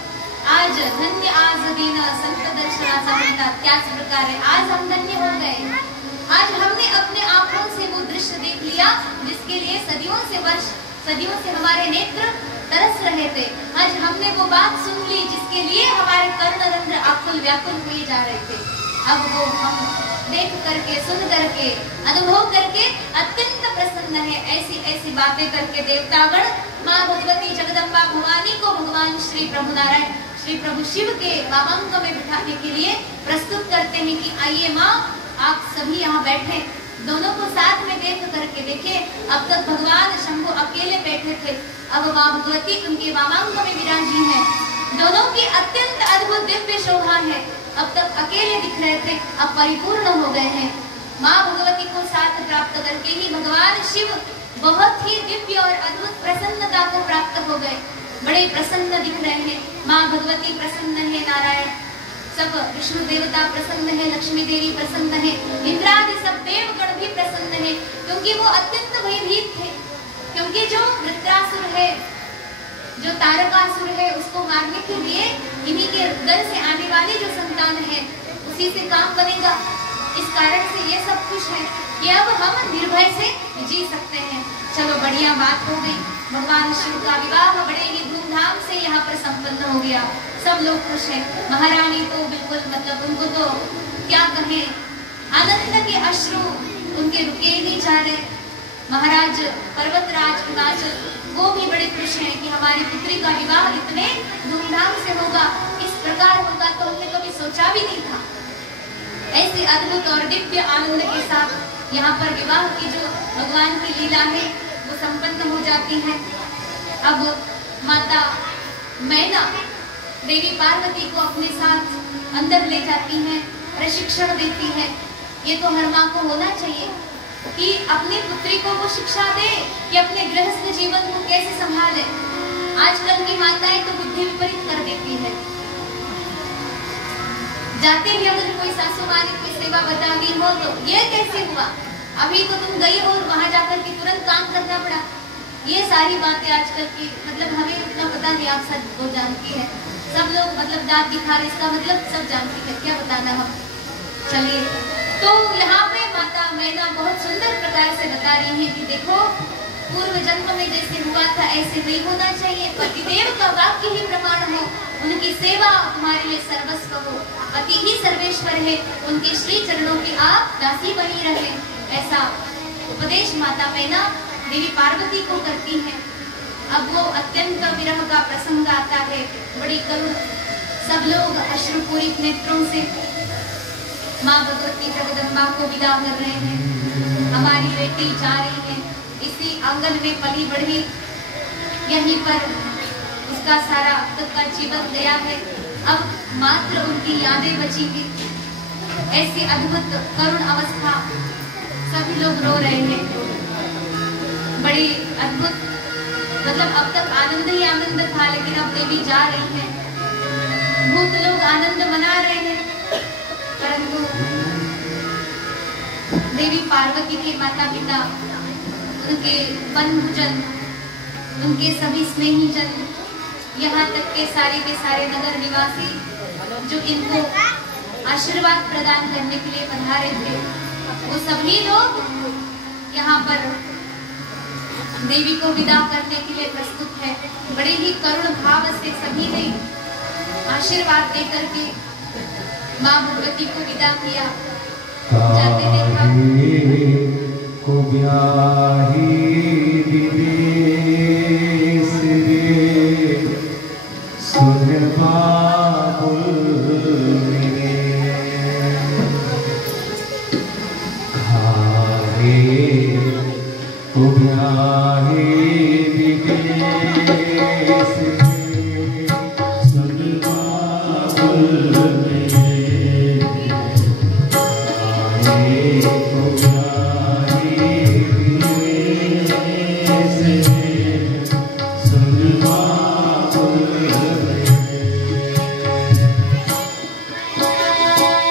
आज, धन्य आज दिन संत दर्शनाचा म्हणतात त्याच प्रकारे आज हम धन्य हो गए। आज हमने अपने आंखों से वो दृश्य देख लिया जिसके लिए सदियों से हमारे नेत्र तरस रहे थे। आज हमने वो बात सुन ली जिसके लिए हमारे कर्णरंध्र आकुल व्याकुल हुए जा रहे थे। अब वो हम देख करके, सुन करके, अनुभव करके अत्यंत प्रसन्न है। ऐसी ऐसी बातें करके देवतागण माँ भगवती जगदम्बा भवानी को भगवान श्री प्रभु नारायण, श्री प्रभु शिव के वामांक में बिठाने के लिए प्रस्तुत करते हैं कि आइए माँ आप सभी यहाँ बैठे। दोनों को साथ में देख करके देखे, अब तक भगवान शंभु अकेले बैठे थे, अब माँ भगवती उनके वामांक में विराजी है। दोनों की अत्यंत अद्भुत दिव्य शोभा है। अब तक अकेले दिख रहे थे, अब परिपूर्ण हो गए हैं। माँ भगवती को साथ प्राप्त करके ही भगवान शिव बहुत ही दिव्य और अद्भुत प्रसन्नता को प्राप्त हो गए। बड़े प्रसन्न दिख रहे हैं। माँ भगवती प्रसन्न है, नारायण सब विष्णु देवता प्रसन्न है, लक्ष्मी देवी प्रसन्न है, इंद्रादि सब देवगण भी प्रसन्न है, क्योंकि वो अत्यंत भयभीत थे। क्योंकि जो वृत्रासुर है, जो तारकासुर है, उसको मारने के लिए इन्हीं के दल से आने वाली जो संतान है उसी से काम बनेगा। इस कारण से ये सब खुश है कि अब हम निर्भय से जी सकते हैं। चलो बढ़िया बात हो गई। भगवान शिव का विवाह बड़े ही धूमधाम से यहाँ पर संपन्न हो गया। सब लोग खुश हैं। महारानी तो बिल्कुल मतलब उनको तो क्या कहें, आनंद के अश्रु उनके रुके ही नहीं जा रहे। महाराज पर्वतराज हिमाचल वो भी बड़े खुश हैं कि हमारी पुत्री का विवाह इतने धूमधाम से होगा। इस प्रकार होगा तो हमने कभी सोचा भी नहीं था। ऐसे अद्भुत और दिव्य आनंद के साथ यहाँ पर विवाह की जो भगवान की लीला है वो संपन्न हो जाती है। अब माता मैना देवी पार्वती को अपने साथ अंदर ले जाती हैं, प्रशिक्षण देती है। ये तो हर माँ को होना चाहिए कि अपनी पुत्री को वो शिक्षा दे कि अपने गृहस्थ जीवन को कैसे संभाले। आजकल की माताएं तो बुद्धि विपरीत कर देती है। जाते ही अगर कोई सासू माँ ने कोई सेवा बता दी हो तो ये कैसे हुआ, अभी तो तुम गई हो और वहां जाकर के तुरंत काम करना पड़ा। ये सारी बातें आजकल की मतलब हमें उतना पता नहीं, आप सब वो जानती है। सब लोग मतलब दांत दिखा रहे, इसका मतलब सब जानती है, क्या बताना हम। चलिए, तो यहाँ पे माता मैना बहुत सुंदर प्रकार से बता रही है कि देखो पूर्व जन्म में जैसे हुआ था ऐसे नहीं होना चाहिए। पतिदेव का वाक्य ही प्रमाण हो, उनकी सेवा तुम्हारे लिए सर्वस्व हो। पति ही सर्वेश्वर है, उनके श्री चरणों की आप दासी बनी रहे। ऐसा उपदेश माता मैना देवी पार्वती को करती है। अब वो अत्यंत विरह का प्रसंग आता है, बड़ी करुण। सब लोग अश्रुपूरित नेत्रों से माँ भगवती जगदम्बा को विदा कर रहे हैं। हमारी बेटी जा रही है, इसी आंगन में पली बढ़ी, यहीं पर उसका सारा तक का जीवन गया है। अब मात्र उनकी यादें बची थी। ऐसी अद्भुत करुण अवस्था, सभी लोग रो रहे हैं। बड़ी अद्भुत मतलब अब तक आनंद ही आनंद था, लेकिन अब देवी जा रही है। भूत लोग आनंद मना रहे हैं, परंतु देवी पार्वती के माता पिता, उनके बंधुजन, उनके सभी स्नेही जन, यहाँ तक के सारे नगर निवासी जो इनको आशीर्वाद प्रदान करने के लिए पधारे थे, वो सभी लोग यहाँ पर देवी को विदा करने के लिए प्रस्तुत है। बड़े ही करुण भाव से सभी ने आशीर्वाद देकर के माँ भगवती को विदा किया। जाते देखा को ब्याही विदेश रे सुन बाबुल मेरे खाए को ब्याही विदेश रे सुन बाबुल मेरे खाए को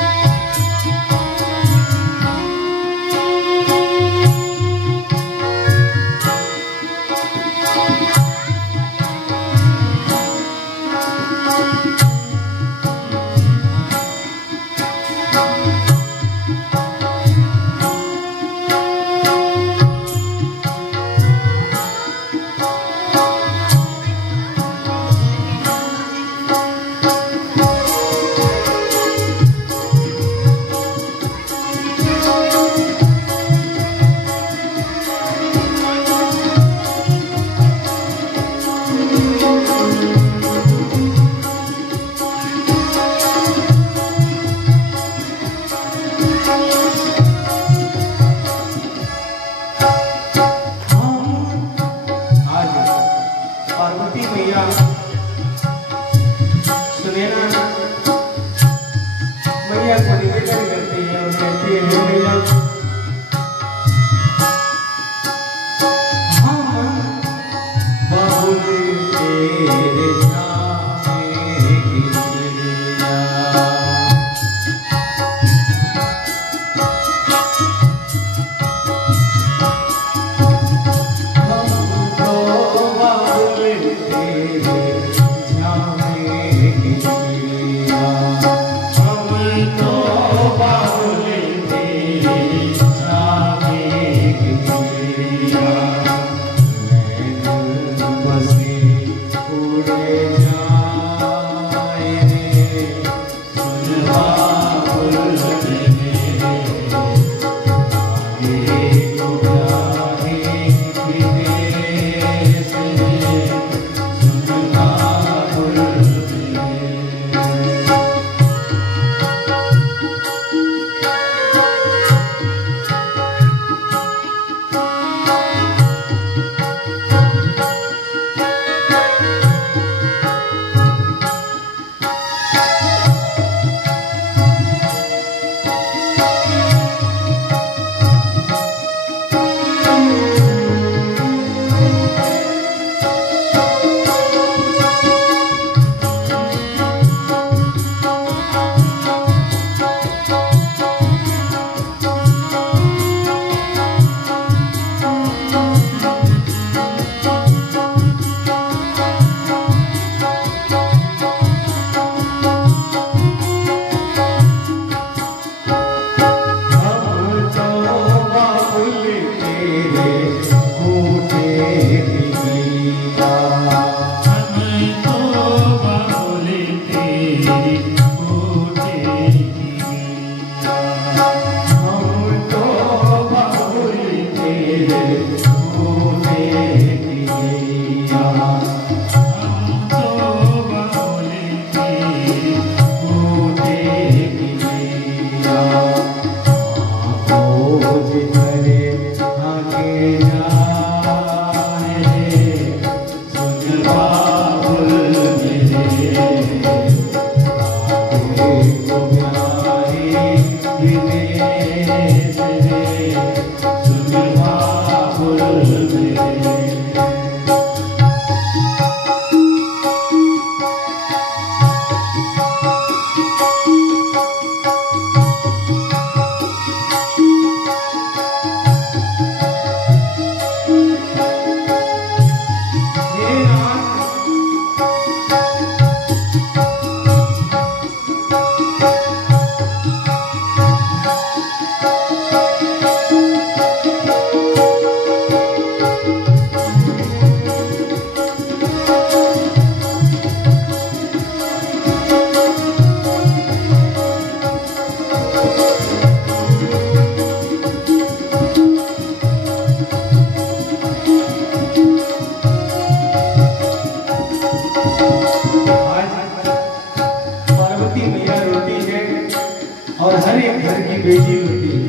बेटी होती है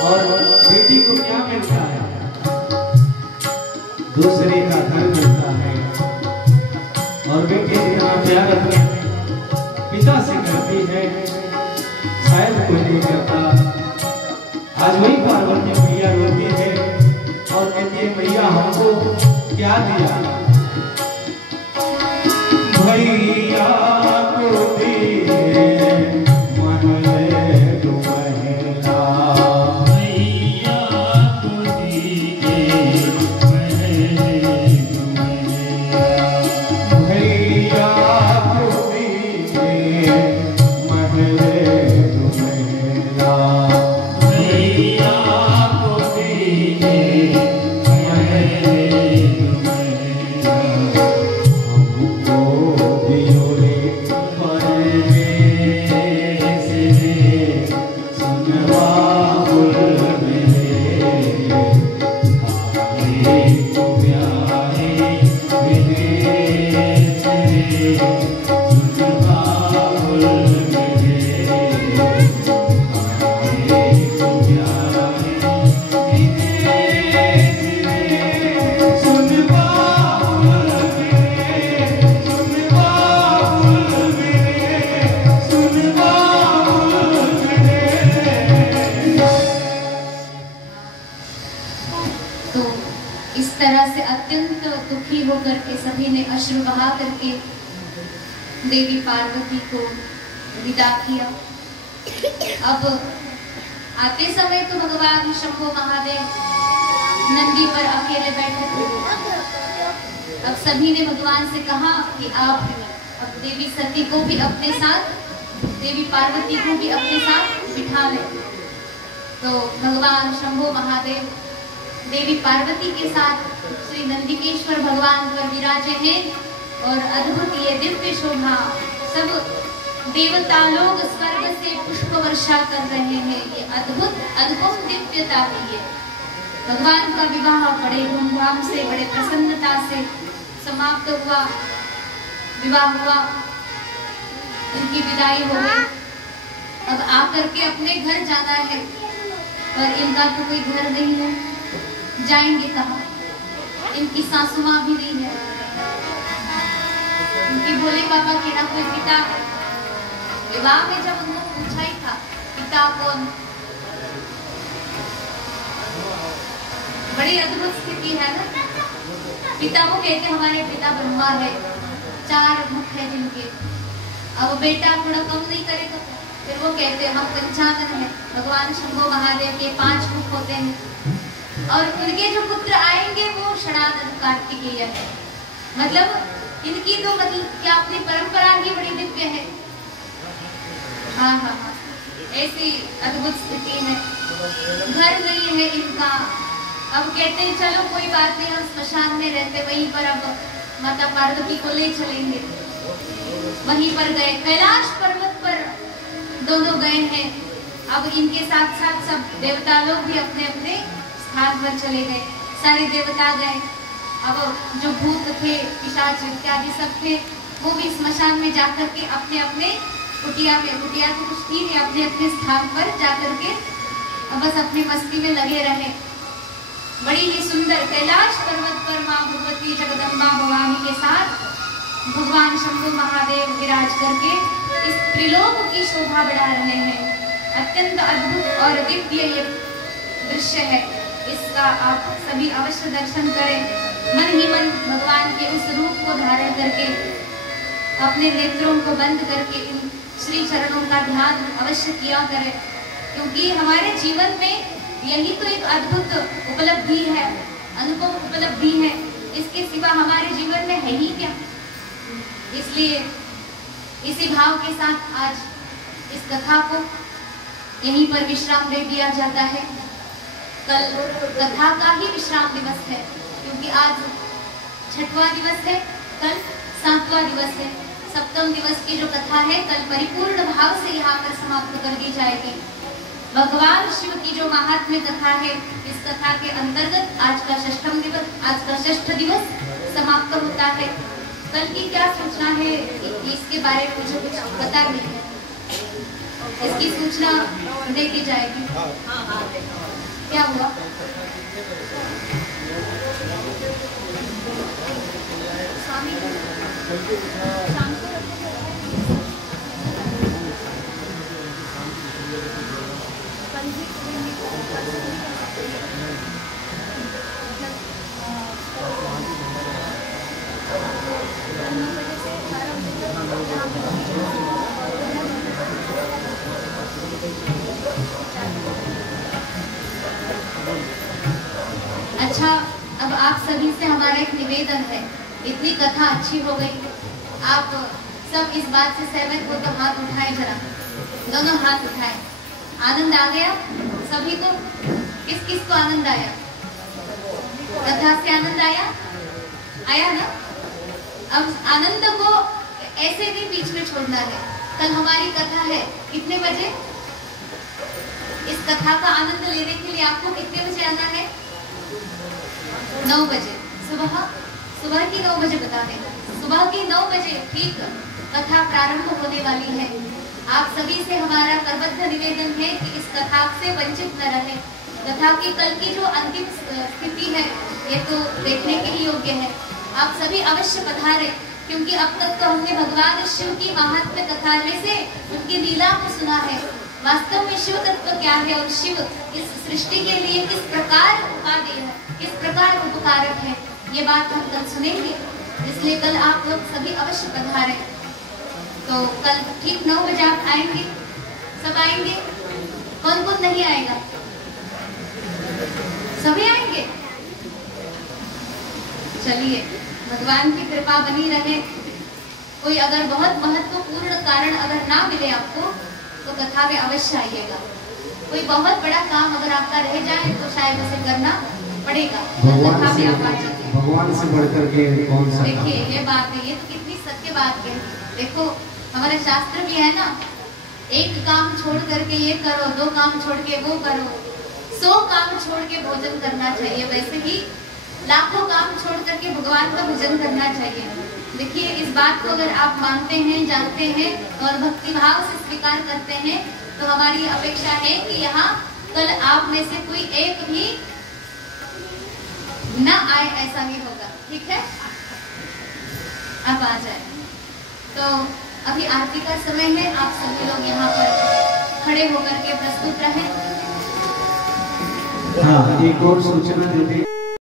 और बेटी को क्या मिलता है? दूसरे का घर मिलता है। और बेटी जितना प्यार अपने पिता से करती है शायद कोई नहीं करता। आज वही पार्वती मैया रोती है और कहती है मैया हमको क्या दिया? भैया को दिए मन ले दो महिला, भैया को दिए मन ले दो महिला, भैया को दिए मन ले दो महिला, भैया को दिए मन ले दो महिला। सभी ने अश्रु बहा करके देवी पार्वती को विदा किया। अब आते समय तो भगवान शंभो महादेव नंदी पर अकेले बैठे थे। अब सभी ने भगवान से कहा कि आप अब देवी सती को भी अपने साथ, देवी पार्वती को भी अपने साथ बिठा लें। तो भगवान शंभो महादेव देवी पार्वती के साथ श्री नंदिकेश्वर भगवान पर विराजे हैं और अद्भुत ये दिव्य शोभा, सब देवता लोग स्वर्ग से पुष्प वर्षा कर रहे हैं। ये अद्भुत अद्भुत दिव्यता की है। भगवान का विवाह बड़े धूमधाम से, बड़े प्रसन्नता से समाप्त हुआ, विवाह हुआ, इनकी विदाई हो गई। अब आकर के अपने घर जाना है, पर इनका तो कोई घर नहीं है, जाएंगे कहाँ? इनकी सासू माँ भी नहीं है, इनके भोले बाबा के ना कोई पिता। विवाह में जब उन्होंने पूछा ही था पिता कौन, बड़ी अद्भुत स्थिति है ना। पिता वो कहते हमारे पिता ब्रह्मा है, 4 मुख है जिनके। अब बेटा थोड़ा कम नहीं करे तो फिर वो कहते हम 55 है। भगवान शंभो महादेव के 5 मुख होते हैं और उनके जो पुत्र आएंगे वो षडानन कार्तिकेय है। मतलब इनकी तो मतलब क्या अपनी परंपरा की बड़ी दिव्य है। हाँ हाँ हाँ, ऐसी अद्भुत स्थिति है। घर नहीं है इनका। अब कहते हैं चलो कोई बात नहीं, हम स्मशान में रहते, वहीं पर अब माता पार्वती को ले चलेंगे। वहीं पर गए, कैलाश पर्वत पर दोनों गए हैं। अब इनके साथ साथ सब देवता लोग भी अपने अपने स्थान पर चले गए, सारे देवता गए। अब जो भूत थे, पिशाच इत्यादि सब थे, वो भी स्मशान में जाकर के अपने अपने कुटिया में, कुटिया की कुछ थी, अपने अपने स्थान पर जाकर के अब बस अपनी मस्ती में लगे रहे। बड़ी ही सुंदर कैलाश पर्वत पर माँ भगवती जगदम्बा भवानी के साथ भगवान शंभु महादेव विराज करके इस त्रिलोक की शोभा बढ़ा रहे हैं। अत्यंत अद्भुत और दिव्य ये दृश्य है। इसका आप सभी अवश्य दर्शन करें। मन ही मन भगवान के उस रूप को धारण करके अपने नेत्रों को बंद करके इन श्री चरणों का ध्यान अवश्य किया करें, क्योंकि हमारे जीवन में यही तो एक अद्भुत उपलब्धि है, अनुपम उपलब्धि है। इसके सिवा हमारे जीवन में है ही क्या। इसलिए इसी भाव के साथ आज इस कथा को यहीं पर विश्राम दे दिया जाता है। कल कथा का ही विश्राम दिवस है, क्योंकि आज 6वां दिवस है, कल 7वां दिवस है। 7वें दिवस की जो कथा है कल परिपूर्ण भाव से यहाँ पर समाप्त कर दी जाएगी। भगवान शिव की जो महात्म्य कथा है, इस कथा के अंतर्गत आज का 6वां दिवस, आज का 6ठ दिवस समाप्त होता है। कल की क्या सूचना है इसके बारे में मुझे कुछ पता नहीं है। इसकी सूचना दे दी जाएगी। क्या हुआ? अच्छा, अब आप सभी से हमारा एक निवेदन है। इतनी कथा अच्छी हो गई, आप सब इस बात से सहमत हो तो हाथ उठाए जरा, दोनों हाथ उठाए। आनंद आ गया सभी को? किस किस को आनंद आया? कथा से आनंद आया? आया ना? अब आनंद को ऐसे नहीं बीच में छोड़ना है। कल हमारी कथा है, कितने बजे? इस कथा का आनंद लेने के लिए आपको कितने बजे आना है? 9 बजे सुबह की 9 बजे बता देना। सुबह की 9 बजे ठीक कथा प्रारंभ होने वाली है। आप सभी से हमारा करबद्ध निवेदन है कि इस कथा से वंचित न रहे। कथा की कल की जो अंतिम स्थिति है ये तो देखने के ही योग्य है। आप सभी अवश्य पधारे, क्योंकि अब तक तो हमने भगवान शिव की महात्म्य कथाने से उनकी लीला को सुना है। वास्तव में शिव तत्व क्या है और शिव इस सृष्टि के लिए किस प्रकार उपादेय है, किस प्रकार उपकारक है, ये बात हम कल सुनेंगे। इसलिए कल आप लोग सभी अवश्य पधारे। तो कल ठीक 9 बजे आप आएंगे? सब आएंगे? कौन कौन नहीं आएगा? सभी आएंगे? चलिए, भगवान की कृपा बनी रहे। कोई अगर बहुत महत्वपूर्ण कारण अगर ना मिले आपको तो कथा में अवश्य आइएगा। कोई बहुत बड़ा काम अगर आपका रह जाए तो शायद उसे करना पड़ेगा। कथा में आप आ जाइए। भगवान से बढ़कर के कौन सा? देखिए ये बात है, ये तो कितनी सत्य बात है। देखो हमारा शास्त्र भी है ना, एक काम छोड़ करके ये करो, 2 काम छोड़ के वो करो, 100 काम छोड़ के भोजन करना चाहिए। वैसे ही लाखों काम छोड़ करके भगवान का भजन करना चाहिए। देखिए इस बात को अगर आप मानते हैं, जानते हैं और भक्ति भाव से स्वीकार करते हैं तो हमारी अपेक्षा है कि यहाँ कल आप में से कोई एक भी न आए, ऐसा नहीं होगा। ठीक है, अब आ जाए। तो अभी आरती का समय है, आप सभी लोग यहाँ पर खड़े होकर के प्रस्तुत रहें। हाँ, एक और सूचना देते